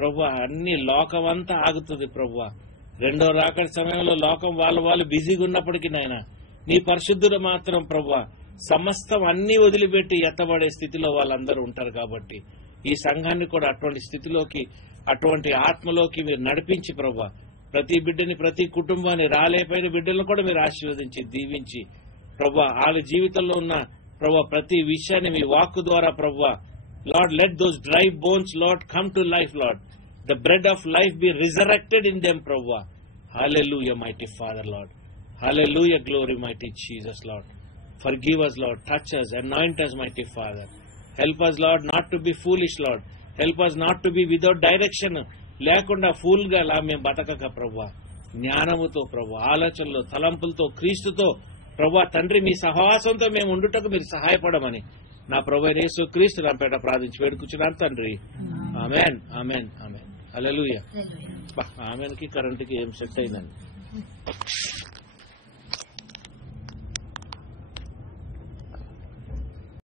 ప్రభు, అన్ని లోకం అంతా ఆగుతుంది ప్రభు. రెండో రాకడ సమయంలో లోకం వాళ్ళు బిజీగా ఉన్నప్పటికీ నాయన నీ పరిశుద్ధులు మాత్రం ప్రభు సమస్తం అన్ని వదిలిపెట్టి ఎత్తబడే స్థితిలో వాళ్ళందరూ ఉంటారు. కాబట్టి ఈ సంఘాన్ని కూడా అటువంటి స్థితిలోకి, అటువంటి ఆత్మలోకి మీరు నడిపించి ప్రభా, ప్రతి బిడ్డని, ప్రతి కుటుంబాన్ని, రాలేపోయిన బిడ్డలను కూడా మీరు ఆశీర్వదించి దీవించి ప్రభా, వాళ్ళ జీవితంలో ఉన్న ప్రభా ప్రతి విషయాన్ని మీ వాక్కు ద్వారా ప్రభా, lord let those dry bones lord come to life lord, the bread of life B resurrected in them ప్రభా. హల్లెలూయా mighty Father Lord. Hallelujah, glory mighty Jesus Lord. Forgive us Lord, touch us, anoint us mighty Father. Help us Lord not to be foolish Lord. Help us not to be without direction. లేకుండా pool గా మేము బతకక ప్రభా, జ్ఞానముతో ప్రభా, ఆలోచనలో, తలంపులతో, క్రీస్తుతో ప్రభా తండ్రి మీ సహవాసంతో మేము ఉండుటకు మీరు సహాయపడమని నా ప్రభు యేసు క్రీస్తు నామమున ప్రార్థించి వేడుకుంటున్నాను తండ్రి. ఆమేన్, ఆమేన్, ఆమేన్. హల్లెలూయా. ఆమెన్కి కరెంట్కి ఏం సెట్ అయిందండి.